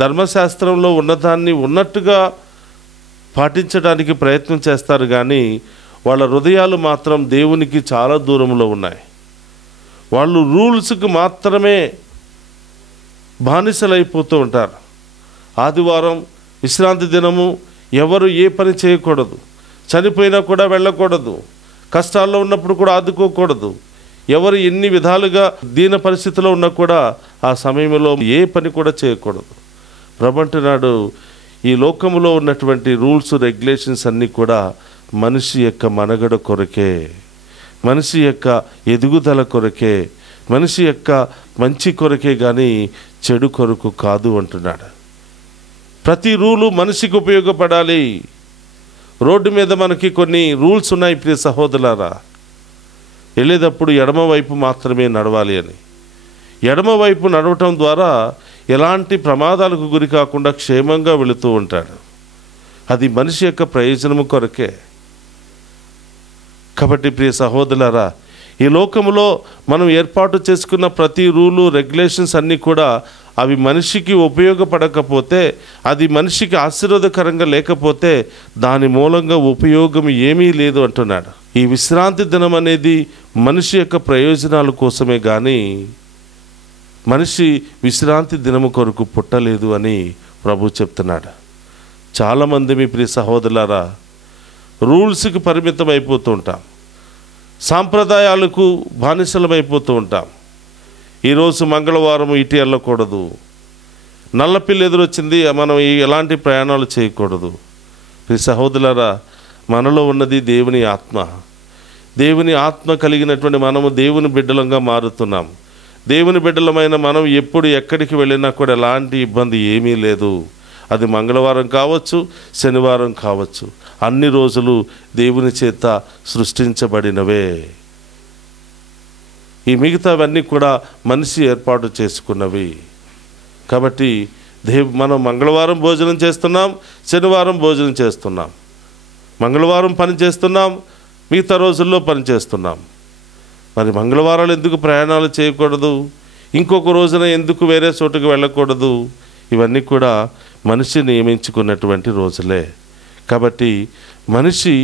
ధర్మశాస్త్రంలో ఉన్నదాన్ని ఉన్నట్టుగా పాటించడానికి ప్రయత్నం చేస్తారు కానీ వాళ్ళ హృదయాలు మాత్రం దేవునికి చాలా దూరంలో ఉన్నాయి. వాళ్ళు రూల్స్కి మాత్రమే బానిసలైపోతూ ఉంటారు. ఆదివారం విశ్రాంతి దినము, ఎవరు ఏ పని చేయకూడదు, చనిపోయినా కూడా వెళ్ళకూడదు, కష్టాల్లో ఉన్నప్పుడు కూడా ఆదుకోకూడదు, ఎవరు ఎన్ని విధాలుగా దీన పరిస్థితిలో ఉన్నా కూడా ఆ సమయంలో ఏ పని కూడా చేయకూడదు. ప్రభు అంటున్నాడు, ఈ లోకములో ఉన్నటువంటి రూల్స్, రెగ్యులేషన్స్ అన్నీ కూడా మనిషి యొక్క మనుగడ కొరకే, మనిషి యొక్క ఎదుగుదల కొరకే, మనిషి యొక్క మంచి కొరకే కానీ చెడు కొరకు కాదు అంటున్నాడు. ప్రతి రూలు మనిషికి ఉపయోగపడాలి. రోడ్డు మీద మనకి కొన్ని రూల్స్ ఉన్నాయి ప్రియ సహోదరులారా. వెళ్ళేటప్పుడు ఎడమ వైపు మాత్రమే నడవాలి అని. ఎడమ వైపు నడవటం ద్వారా ఎలాంటి ప్రమాదాలకు గురి కాకుండా క్షేమంగా వెళుతూ ఉంటాడు. అది మనిషి యొక్క ప్రయోజనము కొరకే. కాబట్టి ప్రియ సహోదరులారా, ఈ లోకములో మనం ఏర్పాటు చేసుకున్న ప్రతి రూలు, రెగ్యులేషన్స్ అన్నీ కూడా అవి మనిషికి ఉపయోగపడకపోతే, అది మనిషికి ఆశీర్వాదకరంగా లేకపోతే దాని మూలంగా ఉపయోగం ఏమీ లేదు అంటున్నాడు. ఈ విశ్రాంతి దినం అనేది మనిషి యొక్క ప్రయోజనాల కోసమే కానీ మనిషి విశ్రాంతి దినము కొరకు పుట్టలేదు అని ప్రభు చెప్తున్నాడు. చాలామంది మీ ప్రియ సహోదరులారా రూల్స్కి పరిమితం అయిపోతూ ఉంటాం, సాంప్రదాయాలకు బానిసలమైపోతూ ఉంటాం. ఈరోజు మంగళవారం ఇటు వెళ్ళకూడదు, నల్లపిల్లి ఎదురొచ్చింది మనం ఎలాంటి ప్రయాణాలు చేయకూడదు. ప్రియ సహోదరులారా, మనలో ఉన్నది దేవుని ఆత్మ. దేవుని ఆత్మ కలిగినటువంటి మనము దేవుని బిడ్డలంగా మారుతున్నాం. దేవుని బిడ్డలమైన మనం ఎప్పుడు ఎక్కడికి వెళ్ళినా కూడా ఎలాంటి ఇబ్బంది ఏమీ లేదు. అది మంగళవారం కావచ్చు, శనివారం కావచ్చు, అన్ని రోజులు దేవుని చేత సృష్టించబడినవే. ఈ మిగతావన్నీ కూడా మనిషి ఏర్పాటు చేసుకున్నవి. కాబట్టి మనం మంగళవారం భోజనం చేస్తున్నాం, శనివారం భోజనం చేస్తున్నాం. మంగళవారం పని చేస్తున్నాం, మిగతా రోజుల్లో పని చేస్తున్నాం. మరి మంగళవారాలు ఎందుకు ప్రయాణాలు చేయకూడదు? ఇంకొక రోజున ఎందుకు వేరే చోటుకు వెళ్ళకూడదు? ఇవన్నీ కూడా మనిషి నియమించుకున్నటువంటి రోజులే. కాబట్టి మనిషి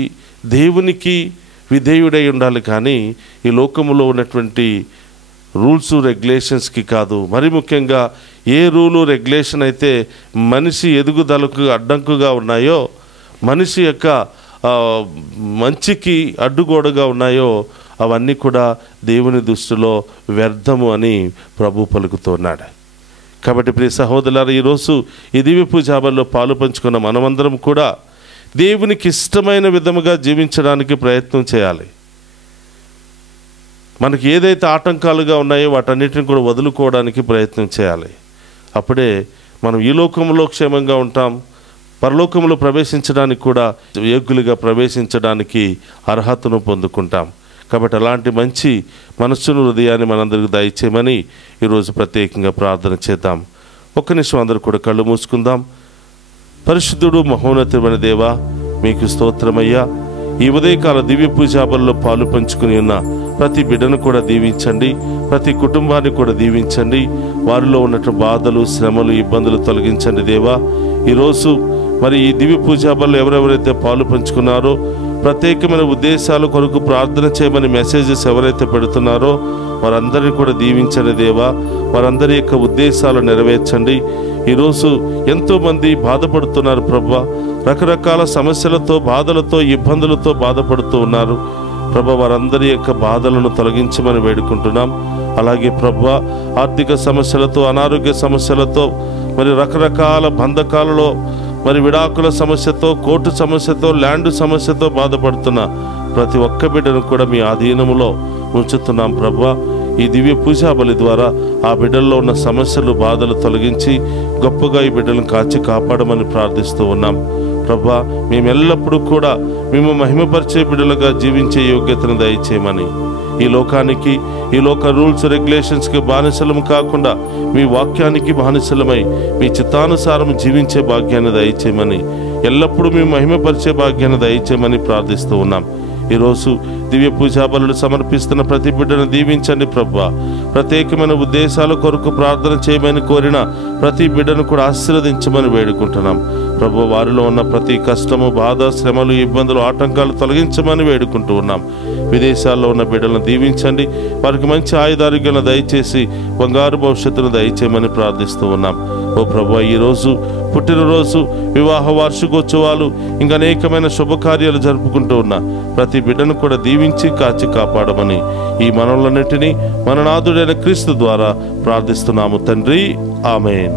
దేవునికి విధేయుడై ఉండాలి, కానీ ఈ లోకములో ఉన్నటువంటి రూల్స్ రెగ్యులేషన్స్కి కాదు. మరి ముఖ్యంగా ఏ రూలు రెగ్యులేషన్ అయితే మనిషి ఎదుగుదలకు అడ్డంకుగా ఉన్నాయో, మనిషి యొక్క మంచికి అడ్డుగోడగా ఉన్నాయో అవన్నీ కూడా దేవుని దృష్టిలో వ్యర్థము అని ప్రభు పలుకుతున్నాడు. కాబట్టి ప్రియ సహోదరులారా, ఈరోజు ఈ దివ్య పూజాబల్లో పాలు పంచుకున్న మనమందరం కూడా దేవునికి ఇష్టమైన విధముగా జీవించడానికి ప్రయత్నం చేయాలి. మనకి ఏదైతే ఆటంకాలుగా ఉన్నాయో వాటన్నిటిని కూడా వదులుకోవడానికి ప్రయత్నం చేయాలి. అప్పుడే మనం ఈ లోకంలో క్షేమంగా ఉంటాం, పరలోకంలో ప్రవేశించడానికి కూడా యోగ్యులుగా ప్రవేశించడానికి అర్హతను పొందుకుంటాం. కాబట్టి అలాంటి మంచి మనస్సును, హృదయాన్ని మనందరికీ దయచేయమని ఈరోజు ప్రత్యేకంగా ప్రార్థన చేద్దాం. ఒక్క నిమిషం అందరూ కూడా కళ్ళు మూసుకుందాం. పరిశుద్ధుడు మహోన్నతుడైన దేవా, మీకు స్తోత్రమయ్యా. ఈ ఉదయకాల దివ్య పూజాబల్లో పాలు పంచుకుని ఉన్న ప్రతి బిడ్డను కూడా దీవించండి, ప్రతి కుటుంబాన్ని కూడా దీవించండి. వారిలో ఉన్నటువంటి బాధలు, శ్రమలు, ఇబ్బందులు తొలగించండి దేవా. ఈరోజు మరి ఈ దివ్య పూజాబల్లో ఎవరెవరైతే పాలు పంచుకున్నారో, ప్రత్యేకమైన ఉద్దేశాల కొరకు ప్రార్థన చేయమని మెసేజెస్ ఎవరైతే పెడుతున్నారో వారందరినీ కూడా దీవించండి దేవా. వారందరి యొక్క ఉద్దేశాలు నెరవేర్చండి. ఈరోజు ఎంతోమంది బాధపడుతున్నారు ప్రభువా, రకరకాల సమస్యలతో, బాధలతో, ఇబ్బందులతో బాధపడుతూ ఉన్నారు ప్రభువా. వారందరి యొక్క బాధలను తొలగించమని వేడుకుంటున్నాం. అలాగే ప్రభువా, ఆర్థిక సమస్యలతో, అనారోగ్య సమస్యలతో, మరి రకరకాల బంధకాలలో, మరి విడాకుల సమస్యతో, కోర్టు సమస్యతో, ల్యాండ్ సమస్యతో బాధపడుతున్న ప్రతి ఒక్క బిడ్డను కూడా మీ ఆధీనములో ఉంచుతున్నాం ప్రభువా. ఈ దివ్య పూజా బలి ద్వారా ఆ బిడ్డల్లో ఉన్న సమస్యలు, బాధలు తొలగించి గొప్పగా ఈ బిడ్డలను కాచి కాపాడమని ప్రార్థిస్తూ ఉన్నాం ప్రభువా. మేము ఎల్లప్పుడూ కూడా మేము మహిమపరిచే బిడ్డలుగా జీవించే యోగ్యతను దయచేయమని, ఈ లోకానికి, ఈ లోక రూల్స్ రెగ్యులేషన్స్కి బానిసలం కాకుండా మీ వాక్యానికి బానిసలమై మీ చిత్తానుసారం జీవించే భాగ్యాన్ని దయచేయమని, ఎల్లప్పుడూ మేము మహిమపరిచే భాగ్యాన్ని దయచేయమని ప్రార్థిస్తూ ఉన్నాం. ఈరోజు దివ్య పూజా బలులు సమర్పిస్తున్న ప్రతి బిడ్డను దీవించండి ప్రభువా. ప్రత్యేకమైన ఉద్దేశాల కొరకు ప్రార్థన చేయమని కోరిన ప్రతి బిడ్డను కూడా ఆశీర్వదించమని వేడుకుంటున్నాం ప్రభు. వారిలో ఉన్న ప్రతి కష్టము, బాధ, శ్రమలు, ఇబ్బందులు, ఆటంకాలు తొలగించమని వేడుకుంటూ ఉన్నాం. విదేశాల్లో ఉన్న బిడ్డలను దీవించండి, వారికి మంచి ఆయుధారోగ్యాలను దయచేసి బంగారు భవిష్యత్తును దయచేయమని ప్రార్థిస్తూ ఉన్నాం. ఓ ప్రభు, ఈరోజు పుట్టినరోజు, వివాహ వార్షికోత్సవాలు, ఇంకా అనేకమైన శుభకార్యాలు జరుపుకుంటూ ఉన్న ప్రతి బిడ్డను కూడా దీవించి కాచి కాపాడమని ఈ మనవులన్నిటినీ మన నాథుడైన క్రీస్తు ద్వారా ప్రార్థిస్తున్నాము తండ్రి. ఆమేన్.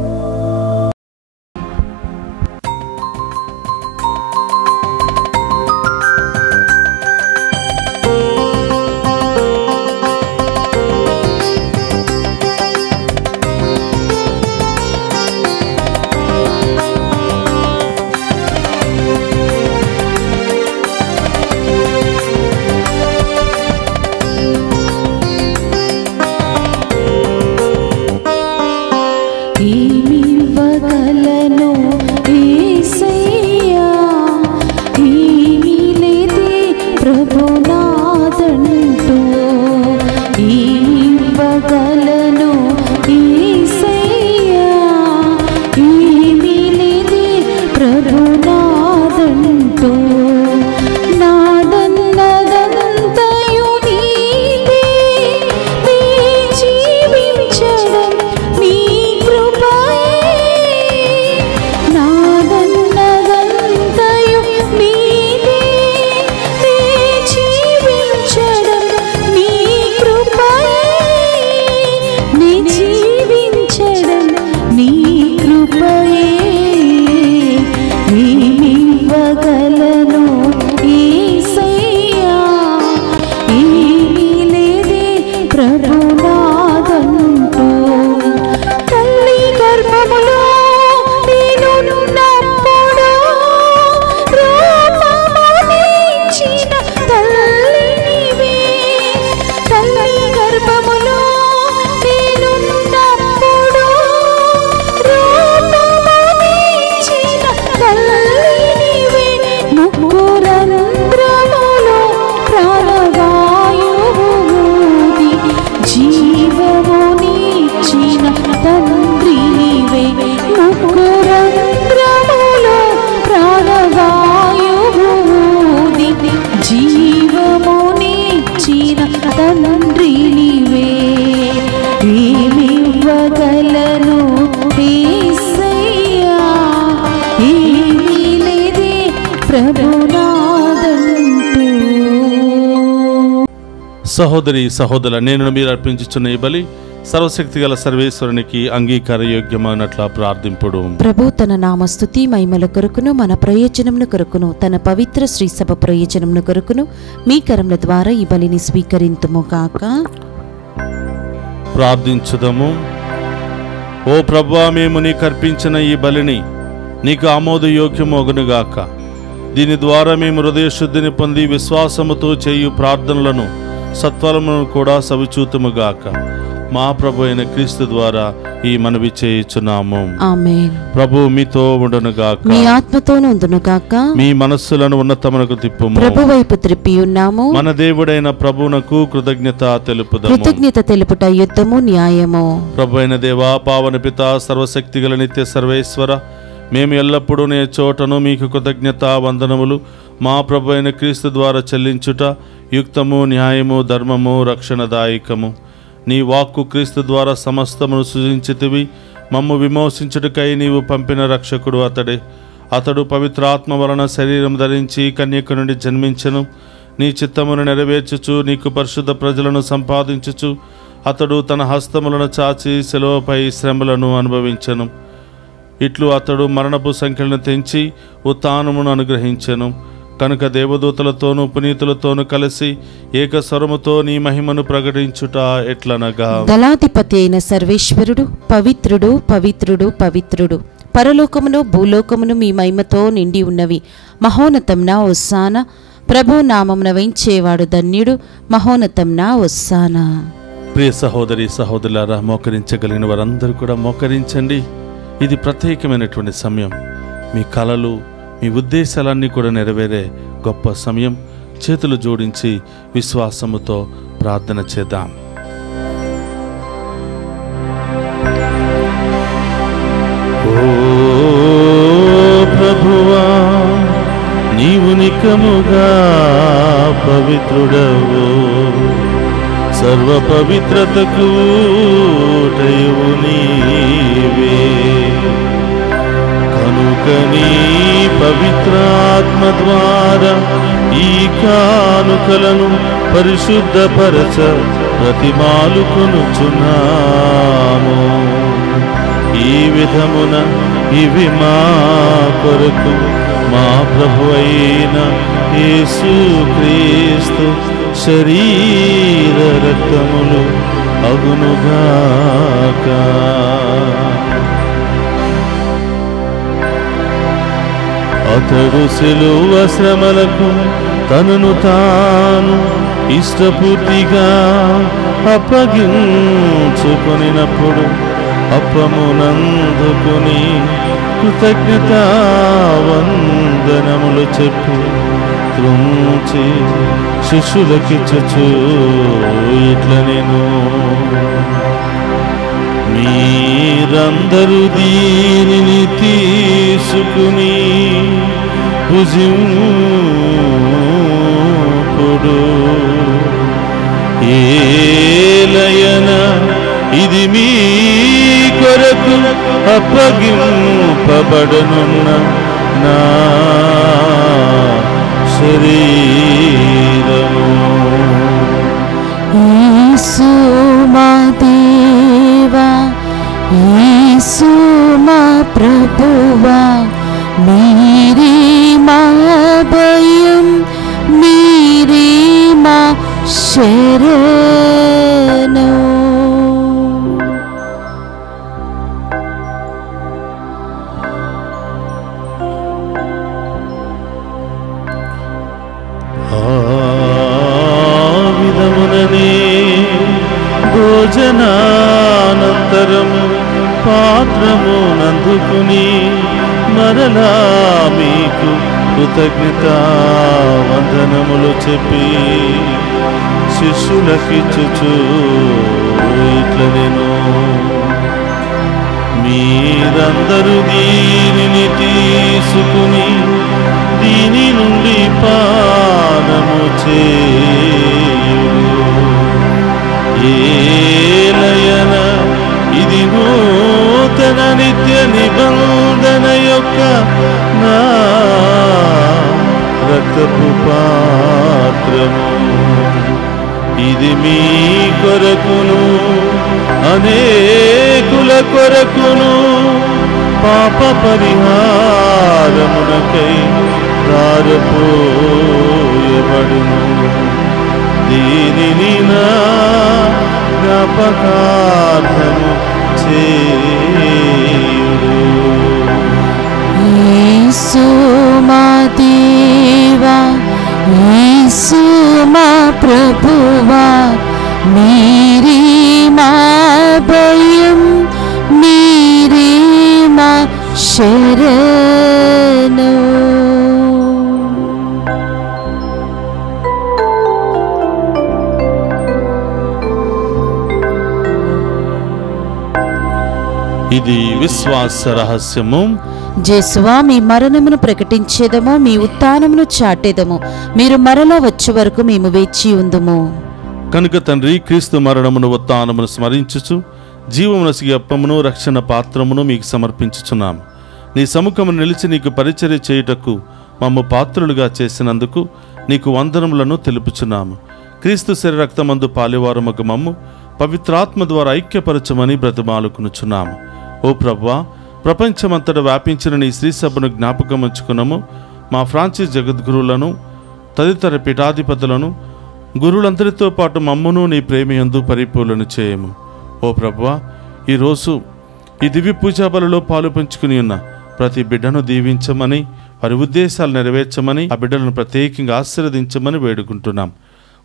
ఈ సహోదరి సహోదరుల, నేను మీరు అర్పించుచున్న ఈ బలి సర్వశక్తి గల సర్వేశ్వరునికి అంగీకార యోగ్యమైనట్ల ప్రార్థింపుడు. ప్రభు తన నామస్తుతి మహిమల కొరకును మన ప్రయోజనమును కొరకును తన పవిత్ర శ్రీ సభ ప్రయోజనమును కొరకును మీ కరముల ద్వారా ఈ బలిని స్వీకరింతుము గాక. ప్రార్థించుదము. ఓ ప్రభువా, మేము నీకు అర్పించిన ఈ బలిని నీకు ఆమోదయోగ్యమగునుగాక. దీని ద్వారా మేము హృదయశుద్ధిని పొంది విశ్వాసముతో చేయు ప్రార్థనలను సత్వరమును కూడా సవిచూతుముగాక. మా ప్రభు అయిన క్రీస్తు ద్వారా ఈ మనవి చేయుచున్నాము. ఆమేన్. ప్రభు మీతో ఉండునుగాక. మీ ఆత్మతోను ఉండునుగాక. మీ మనస్సులను ఉన్నతమునకు తిప్పుము. ప్రభు వైపు త్రిప్పి ఉన్నాము. మన దేవుడైన ప్రభువునకు కృతజ్ఞత తెలుపుదము. కృతజ్ఞత తెలుపుట యుద్ధము న్యాయము. ప్రభు అయిన దేవా, పావన పిత, సర్వశక్తి గల నిత్య సర్వేశ్వర, మేము ఎల్లప్పుడూ నే చోటను మీకు కృతజ్ఞత వందనములు మా ప్రభు అయిన క్రీస్తు ద్వారా చెల్లించుట యుక్తము, న్యాయము, ధర్మము, రక్షణదాయకము. నీ వాక్కు క్రీస్తు ద్వారా సమస్తమును సృజించితివి. మమ్ము విమోచించుటకై నీవు పంపిన రక్షకుడు అతడే. అతడు పవిత్రాత్మ వలన శరీరం ధరించి కన్యక నుండి జన్మించెను. నీ చిత్తమును నెరవేర్చుచు నీకు పరిశుద్ధ ప్రజలను సంపాదించుచు అతడు తన హస్తములను చాచి శిలువపై శ్రమలను అనుభవించెను. ఇట్లు అతడు మరణపు సంఖ్యలను తెంచి ఉత్థానమును అనుగ్రహించెను. కనుక దేవదూతలతోనూ పునీతులతోనూ కలిసి ఏకస్వరముతో నీ మహిమను ప్రకటించుట ఎట్లనగా, దళాధిపతి అయిన సర్వేశ్వరుడు పవిత్రుడు పవిత్రుడు పవిత్రుడు, పరలోకమును భూలోకమును మీ మహిమతో నిండి ఉన్నవి. మహోన్నతంన హోసానా, ప్రభు నామమున వేంచేవాడు ధన్యుడు. మహోన్నతంన హోసానా. ప్రియ సహోదరి సహోదరులారా, మోకరించగలిగిన వారందరూ కూడా మోకరించండి. ఇది ప్రత్యేకమైనటువంటి సమయం. మీ కలలు, మీ ఉద్దేశాలన్నీ కూడా నెరవేరే గొప్ప సమయం. చేతులు జోడించి విశ్వాసముతో ప్రార్థన చేద్దాం. ఓ ప్రభువా, నీవు నికముగా పవిత్రుడవు, సర్వ పవిత్రతకు ఊటయు నీవే. కనుకనీ పవిత్రాత్మ ద్వారా ఈ కానుకలను పరిశుద్ధపరచ ప్రతిమాలుకొనుచున్నాము. ఈ విధమున ఇవి మా కొరకు మా ప్రభు అయిన యేసుక్రీస్తు శరీర రక్తములు అగునుగాక. అతడు శిలువ శ్రమలకు తనను తాను ఇష్టపూర్తిగా అప్పగించుకొనినప్పుడు అప్పమునందుకుని కృతజ్ఞతా వందనములు చెప్పి త్రుంచి శిష్యులకిచ్చుచు ఇట్లనెను, మీరందరూ దీనిని తీసుకుని భుజింపుడు. ఏలయన ఇది మీ కొరకు అప్పగింపబడనున్న నా శరీరము. యేసు మా దేవా, యేసు మా ప్రభువా, మీరే మా భయం, మీరే మా శరణు. విధముననే భోజనానంతరము పాత్రము నందుకుని మరలా మీకు కృతజ్ఞతా వందనములు చెప్పి శిష్యులకిచ్చుచు ఇట్లనెను, మీరందరూ దీనిని తీసుకుని దీని నుండి పానము చేయుడు. ఏలయన ఇది నూతన నిత్య నిబంధన యొక్క నా పాత్రము, ఇది మీ కొరకును అనేకుల కొరకును పాప పరిహారమునకై ధారపోయబడును. దీనిని నా జ్ఞాపకార్థము చేయుడు. యేసు మా దేవా, యేసు మా ప్రభువా, మీరే మా భయం, మీరే మా శరణు. ఇది విశ్వాస రహస్యము. జేసువా, మీ మరణమును ప్రకటించేదము, మీ ఉత్థానమును చాటేదము. మీరు మరలా వచ్చే వరకు మేము వేచి ఉందుము. కనుక తండ్రి, క్రీస్తు మరణమును ఉత్థానమును స్మరించుచు జీవమునసిగి అప్పమును రక్షణ పాత్రమును మీకు సమర్పించుచున్నాము. నీ సముఖమును నిలిచి నీకు పరిచర్య చేయుటకు మమ్ము పాత్రులుగా చేసినందుకు నీకు వందనములను తెలుపుచున్నాము. క్రీస్తు శరీర రక్తమందు పాలివారముకు మమ్ము పవిత్రాత్మ ద్వారా ఐక్యపరచమని బ్రతిమాలుకునుచున్నాము. ఓ ప్రభువా, ప్రపంచమంతటా వ్యాపించిన నీ శ్రీ సభను జ్ఞాపకం ఉంచుకున్నాము. మా ఫ్రాన్సిస్ జగద్గురువులను, తదితర పీఠాధిపతులను, గురువులందరితో పాటు మమ్మును నీ ప్రేమయందు పరిపూర్ణను చేయము. ఓ ప్రభువా, ఈరోజు ఈ దివ్య పూజా బలిలో పాలు పంచుకుని ఉన్న ప్రతి బిడ్డను దీవించమని, వారి ఉద్దేశాలు నెరవేర్చమని, ఆ బిడ్డలను ప్రత్యేకంగా ఆశీర్వదించమని వేడుకుంటున్నాం.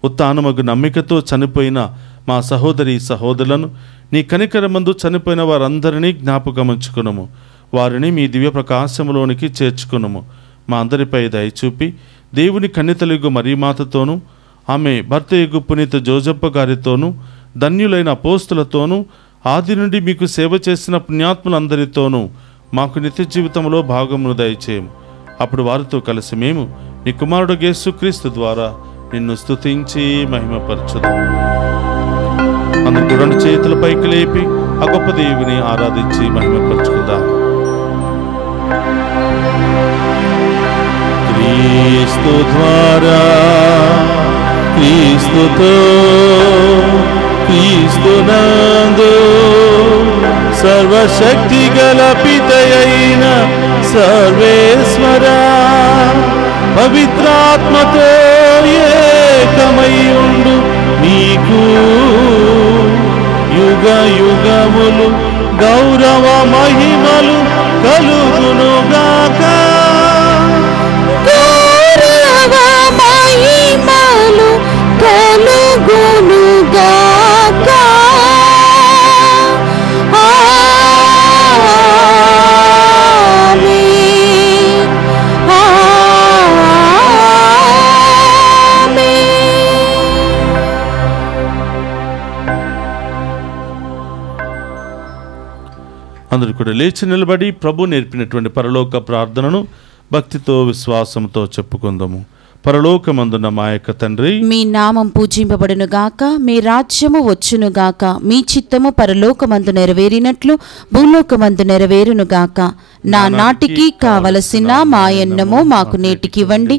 ఉత్థానమగు నమ్మికతో చనిపోయిన మా సహోదరి సహోదరులను, నీ కనికరమందు చనిపోయిన వారందరినీ జ్ఞాపకముంచుకునము. వారిని మీ దివ్య ప్రకాశములోనికి చేర్చుకునము. మా అందరిపై దయచూపి దేవుని కన్యతలుగు మరియమాతతోనూ, ఆమె భర్త యగు పునీత జోజప్ప గారితోనూ, ధన్యులైన అపోస్తులతోనూ, ఆది నుండి మీకు సేవ చేసిన పుణ్యాత్ములందరితోనూ మాకు నిత్య జీవితంలో భాగమును దయచేయము. అప్పుడు వారితో కలిసి మేము నీ కుమారుడు యేసుక్రీస్తు ద్వారా నిన్ను స్తుతించి మహిమపరచుదాము. అందరికీ రెండు చేతుల పైకి లేపి ఆ గొప్ప దేవుని ఆరాధించి మహిమపరచుకుందాం. క్రీస్తు ద్వారా, క్రీస్తుతో, క్రీస్తునందు సర్వశక్తి గల పితయైన సర్వేశ్వరా, పవిత్రాత్మతో ఏకమై ఉండు నీకు యుగ యుగములు గౌరవ మహిమలు కలుగునుగాక. గౌరవ మహిమలు కలుగునుగాక. ఆమేన్, ఆమేన్. అందరూ కూడా లేచి నిలబడి ప్రభు నేర్పినటువంటి పరలోక ప్రార్థనను భక్తితో విశ్వాసంతో చెప్పుకుందాము. పరలోకమందున్న మా యొక్క తండ్రి, మీ నామం పూజింపబడును గాక, మీ రాజ్యము వచ్చును గాక, మీ చిత్తము పరలోకమందు నెరవేరినట్లు భూలోకమందు నెరవేరును గాక. నా నాటికి కావలసిన మాయన్నము మాకు నేటికివ్వండి.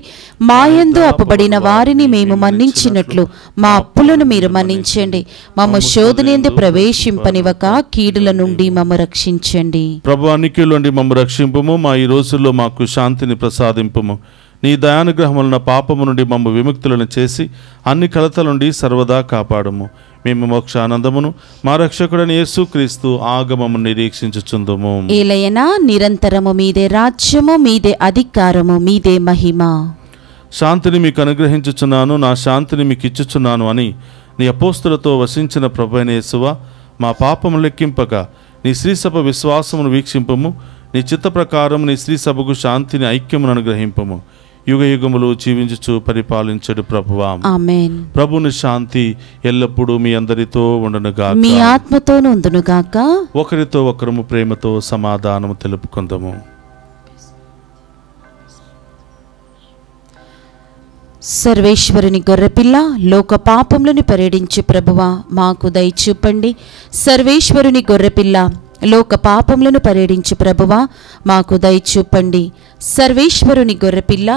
మాయందు అప్పబడిన వారిని మేము మన్నించినట్లు మా అప్పులను మీరు మన్నించండి. మమ్ము శోధనేందు ప్రవేశింపనివ్వక కీడుల నుండి మమ్ము రక్షించండి. ప్రభువా, నిఖిలుండి మమ్ము రక్షింపుము. మా ఈ రోజుల్లో మాకు శాంతిని ప్రసాదింపుము. నీ దయానుగ్రహములన పాపము నుండి మమ్ము విముక్తులను చేసి అన్ని కలతల నుండి సర్వదా కాపాడము. మేము మోక్ష ఆనందమును మా రక్షకుడైన యేసుక్రీస్తు ఆగమము నిరీక్షించుచుందుము. ఏలయనా నిరంతరము మీదే రాజ్యము, మీదే అధికారము, మీదే మహిమ. శాంతిని మీకు అనుగ్రహించుచున్నాను, నా శాంతిని మీకు ఇచ్చుచున్నాను అని నీ అపోస్తులతో వసించిన ప్రభువైన యేసువా, మా పాపము లెక్కింపక నీ శ్రీసభ విశ్వాసమును వీక్షింపము. నీ చిత్త ప్రకారం నీ శ్రీసభకు శాంతిని ఐక్యమును అనుగ్రహింపము. యుగ యుగములు జీవించుచు పరిపాలించడు ప్రభువా. ఆమేన్. ప్రభుని శాంతి ఎల్లప్పుడూ మీ అందరితో ఉండునుగాక. మీ ఆత్మతోను ఉండునుగాక. ఒకరితో ఒకరము ప్రేమతో సమాధానము తెలుపుకుందాము. సర్వేశ్వరుని గొర్రెపిల్ల, లోక పాపములను పరిహరించు ప్రభువా, మాకు దయచూపండి. సర్వేశ్వరుని గొర్రెపిల్ల, లోక పాపములను పరిహరించు ప్రభువా మాకు దయచూపండి. సర్వేశ్వరుని గొర్రెపిల్ల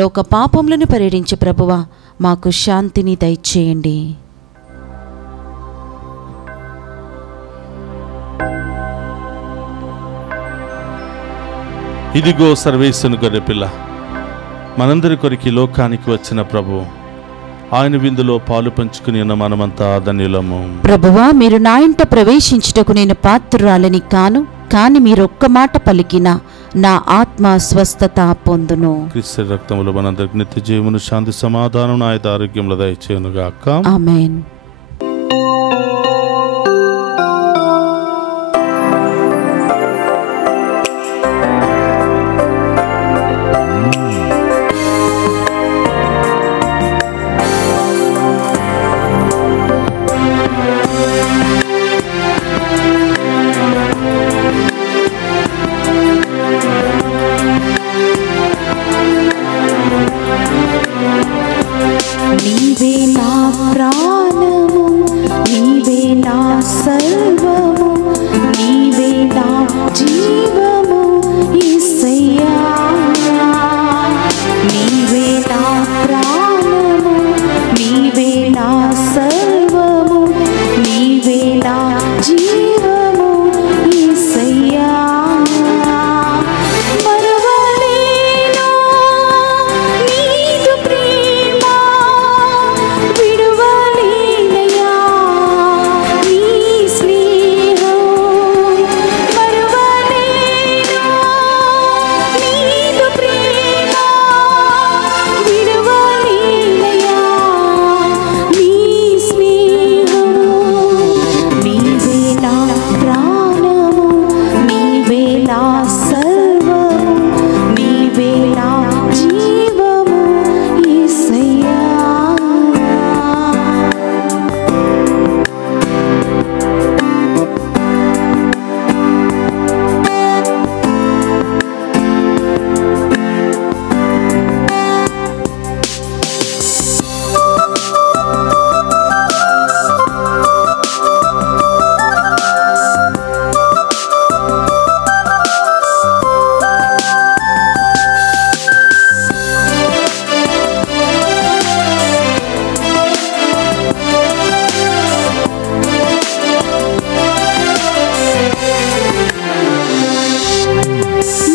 లోక పాపములను పరిహరించు ప్రభువా మాకు శాంతిని దయచేయండి. ఇదిగో సర్వేశ్వరుని గొర్రెపిల్ల, మనందరి కొరికి లోకానికి వచ్చిన ప్రభు. ఆయన విందులో పాలు పంచుకుని ఉన్న మనమంతా ధన్యులము. ప్రభువా, మీరు నా ఇంట ప్రవేశించుటకు నేను పాత్రురాలని కాను, కాని మీరొక్క మాట పలికిన నా ఆత్మ స్వస్థత పొందును. క్రీస్తు రక్తములో మనందరికి నిత్య జీవమును, శాంతి, సమాధానం, ఆయుధ ఆరోగ్యములు దయచేయునుగాక. ఆమేన్. నీవే నా ప్రాణము, నీవే నా సర్వము, నీవే నా జీవము యేసయ్యా. నీవే నా ప్రాణము, నీవే నా సర్వము, నీవే నా జీవము యేసయ్యా. మరువలేను నీదు ప్రేమ, విడువలేనయ్యా నీ స్నేహం. మరువలేను నీదు ప్రేమ, విడువలేనయ్యా నీ స్నేహం. నీవే నా ప్రాణము, నీవే నా సర్వము, నీవే నా జీవము యేసయ్యా.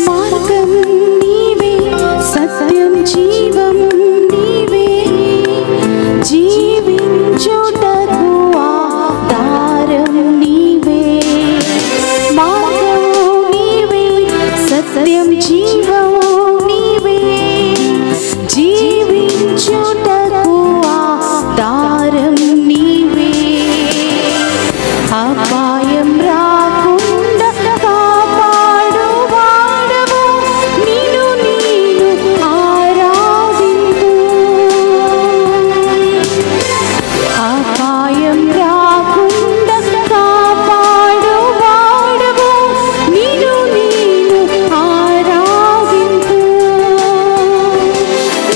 మార్గం నీవే, సత్యం జీవం నీవే, జీవించుటకు ఆధారం నీవే. మార్గం నీవే, సత్యం జీవం నీవే, జీవించుటకు ఆధారం నీవే. అపాయం రాకుండా కాపాడువాడవు, నిన్ను నేను ఆరాధింతు. అపాయం రాకుండా కాపాడువాడవు, నిన్ను నేను ఆరాధింతు.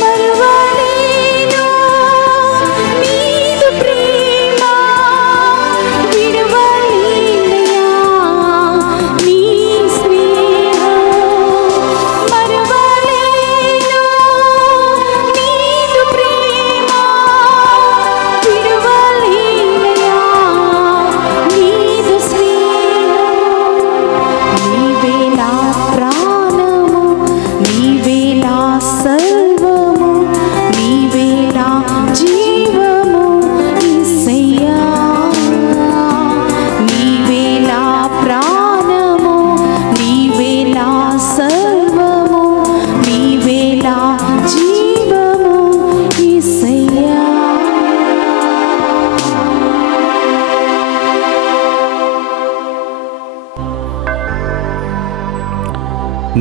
మరువలేను నీదు ప్రేమ, విడువలేనయ్యా నీ స్నేహం. మరువలేను నీదు ప్రేమ, విడువలేనయ్యా నీదు స్నేహం. నీవే నా ప్రాణము, నీవే నా సర్వము, నీవే నా జీవము యేసయ్యా. నీవే నా ప్రాణము, నీవే నా సర్వము, నీవే నా జీవము యేసయ్యా.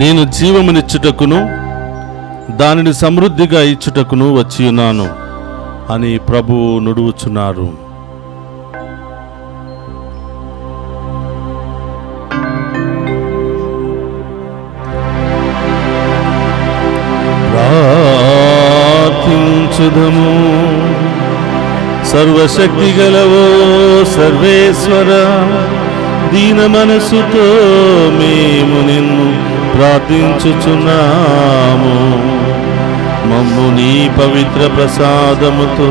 నేను జీవమునిచ్చుటకును దానిని సమృద్ధిగా ఇచ్చుటకును వచ్చియున్నాను అని ప్రభువు నుడువుచున్నారు. ప్రార్థించుదము. సర్వశక్తి గలవో సర్వేశ్వర, దీన మనసుతో మేము నిన్ను ప్రార్థించుచున్నాము. మమ్ము నీ పవిత్ర ప్రసాదముతో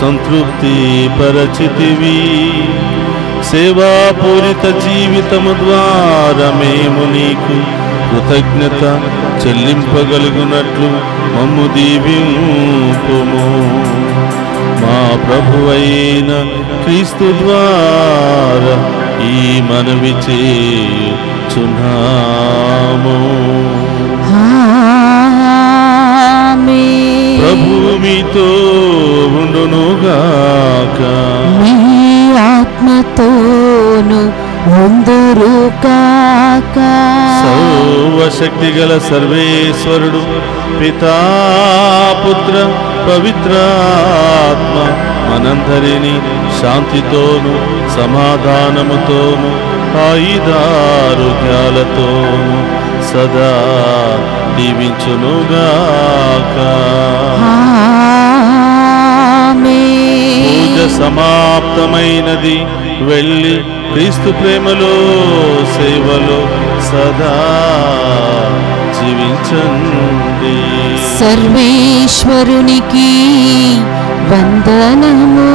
సంతృప్తి పరచితివి. సేవాపూరిత జీవితము ద్వారా మేము నీకు కృతజ్ఞత చెల్లింపగలుగునట్లు మమ్ము దీవింపుము. మా ప్రభువైన క్రీస్తు ద్వారా ఈ మనవి చేయుచున్నాము. ప్రభువు మీతో ఉండునుగాక. మీ ఆత్మతోను ఉందురుగాక. సర్వశక్తి గల సర్వేశ్వరుడు పితా పుత్ర పవిత్రాత్మ మనందరినీ శాంతితోను సమాధానముతోను ఆయుధారోగ్యాలతోను సదా దీవించునుగాక. పూజ సమాప్తమైనది. వెళ్ళి క్రీస్తు ప్రేమలో సేవలో సదా జీవించండి. సర్వేశ్వరునికి వందనములు.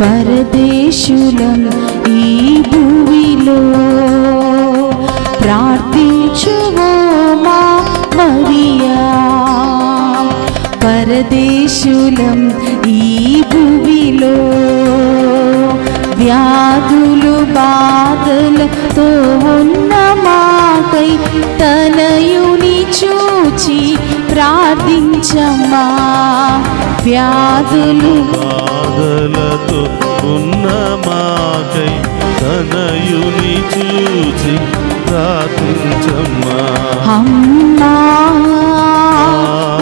పరదేశులం ఈ భూమిలో ప్రార్థించువోమా మరియా. పరదేశులం ఈ భూమిలో వ్యాధులు బాధలతో ఉన్న మాకై తనయుని చూచి ప్రార్థించమ్మా. వ్యాధులు బాధలతో ఉన్న మాకై తనయుని చూచి ప్రార్థించమ్మా. అమ్మా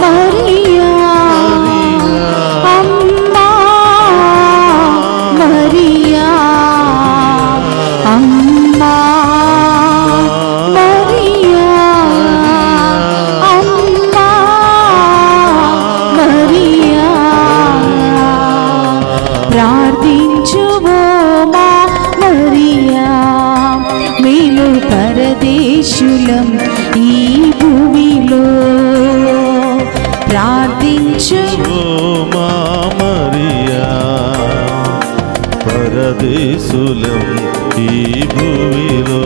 మరియా, అమ్మా మరియా, అమ్మా మరియా, అమ్మా మరియా. ప్రార్థించువోమా మరియా. మేము పరదేశులం ఈ భూమిలో ప్రార్థించువోమా మరియా. పరదేశులం ఈ భూమిలో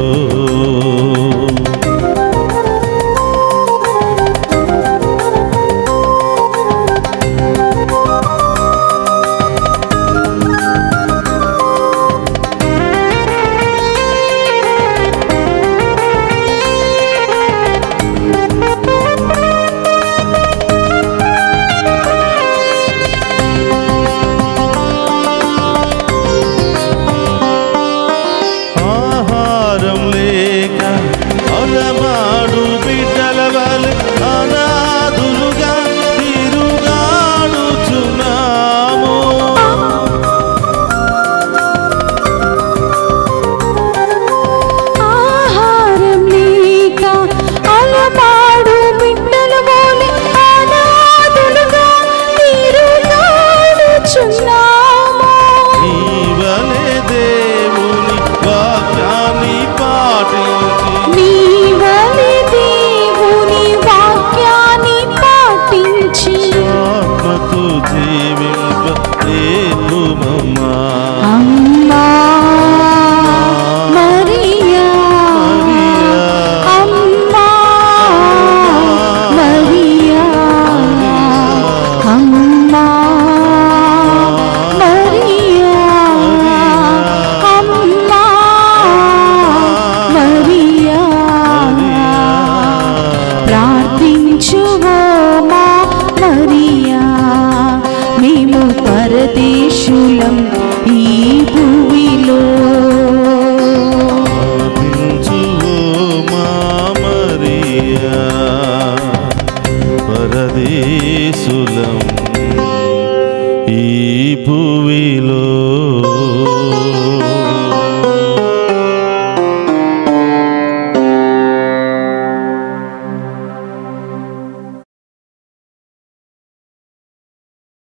పరదేశులం ఈ భూమిలో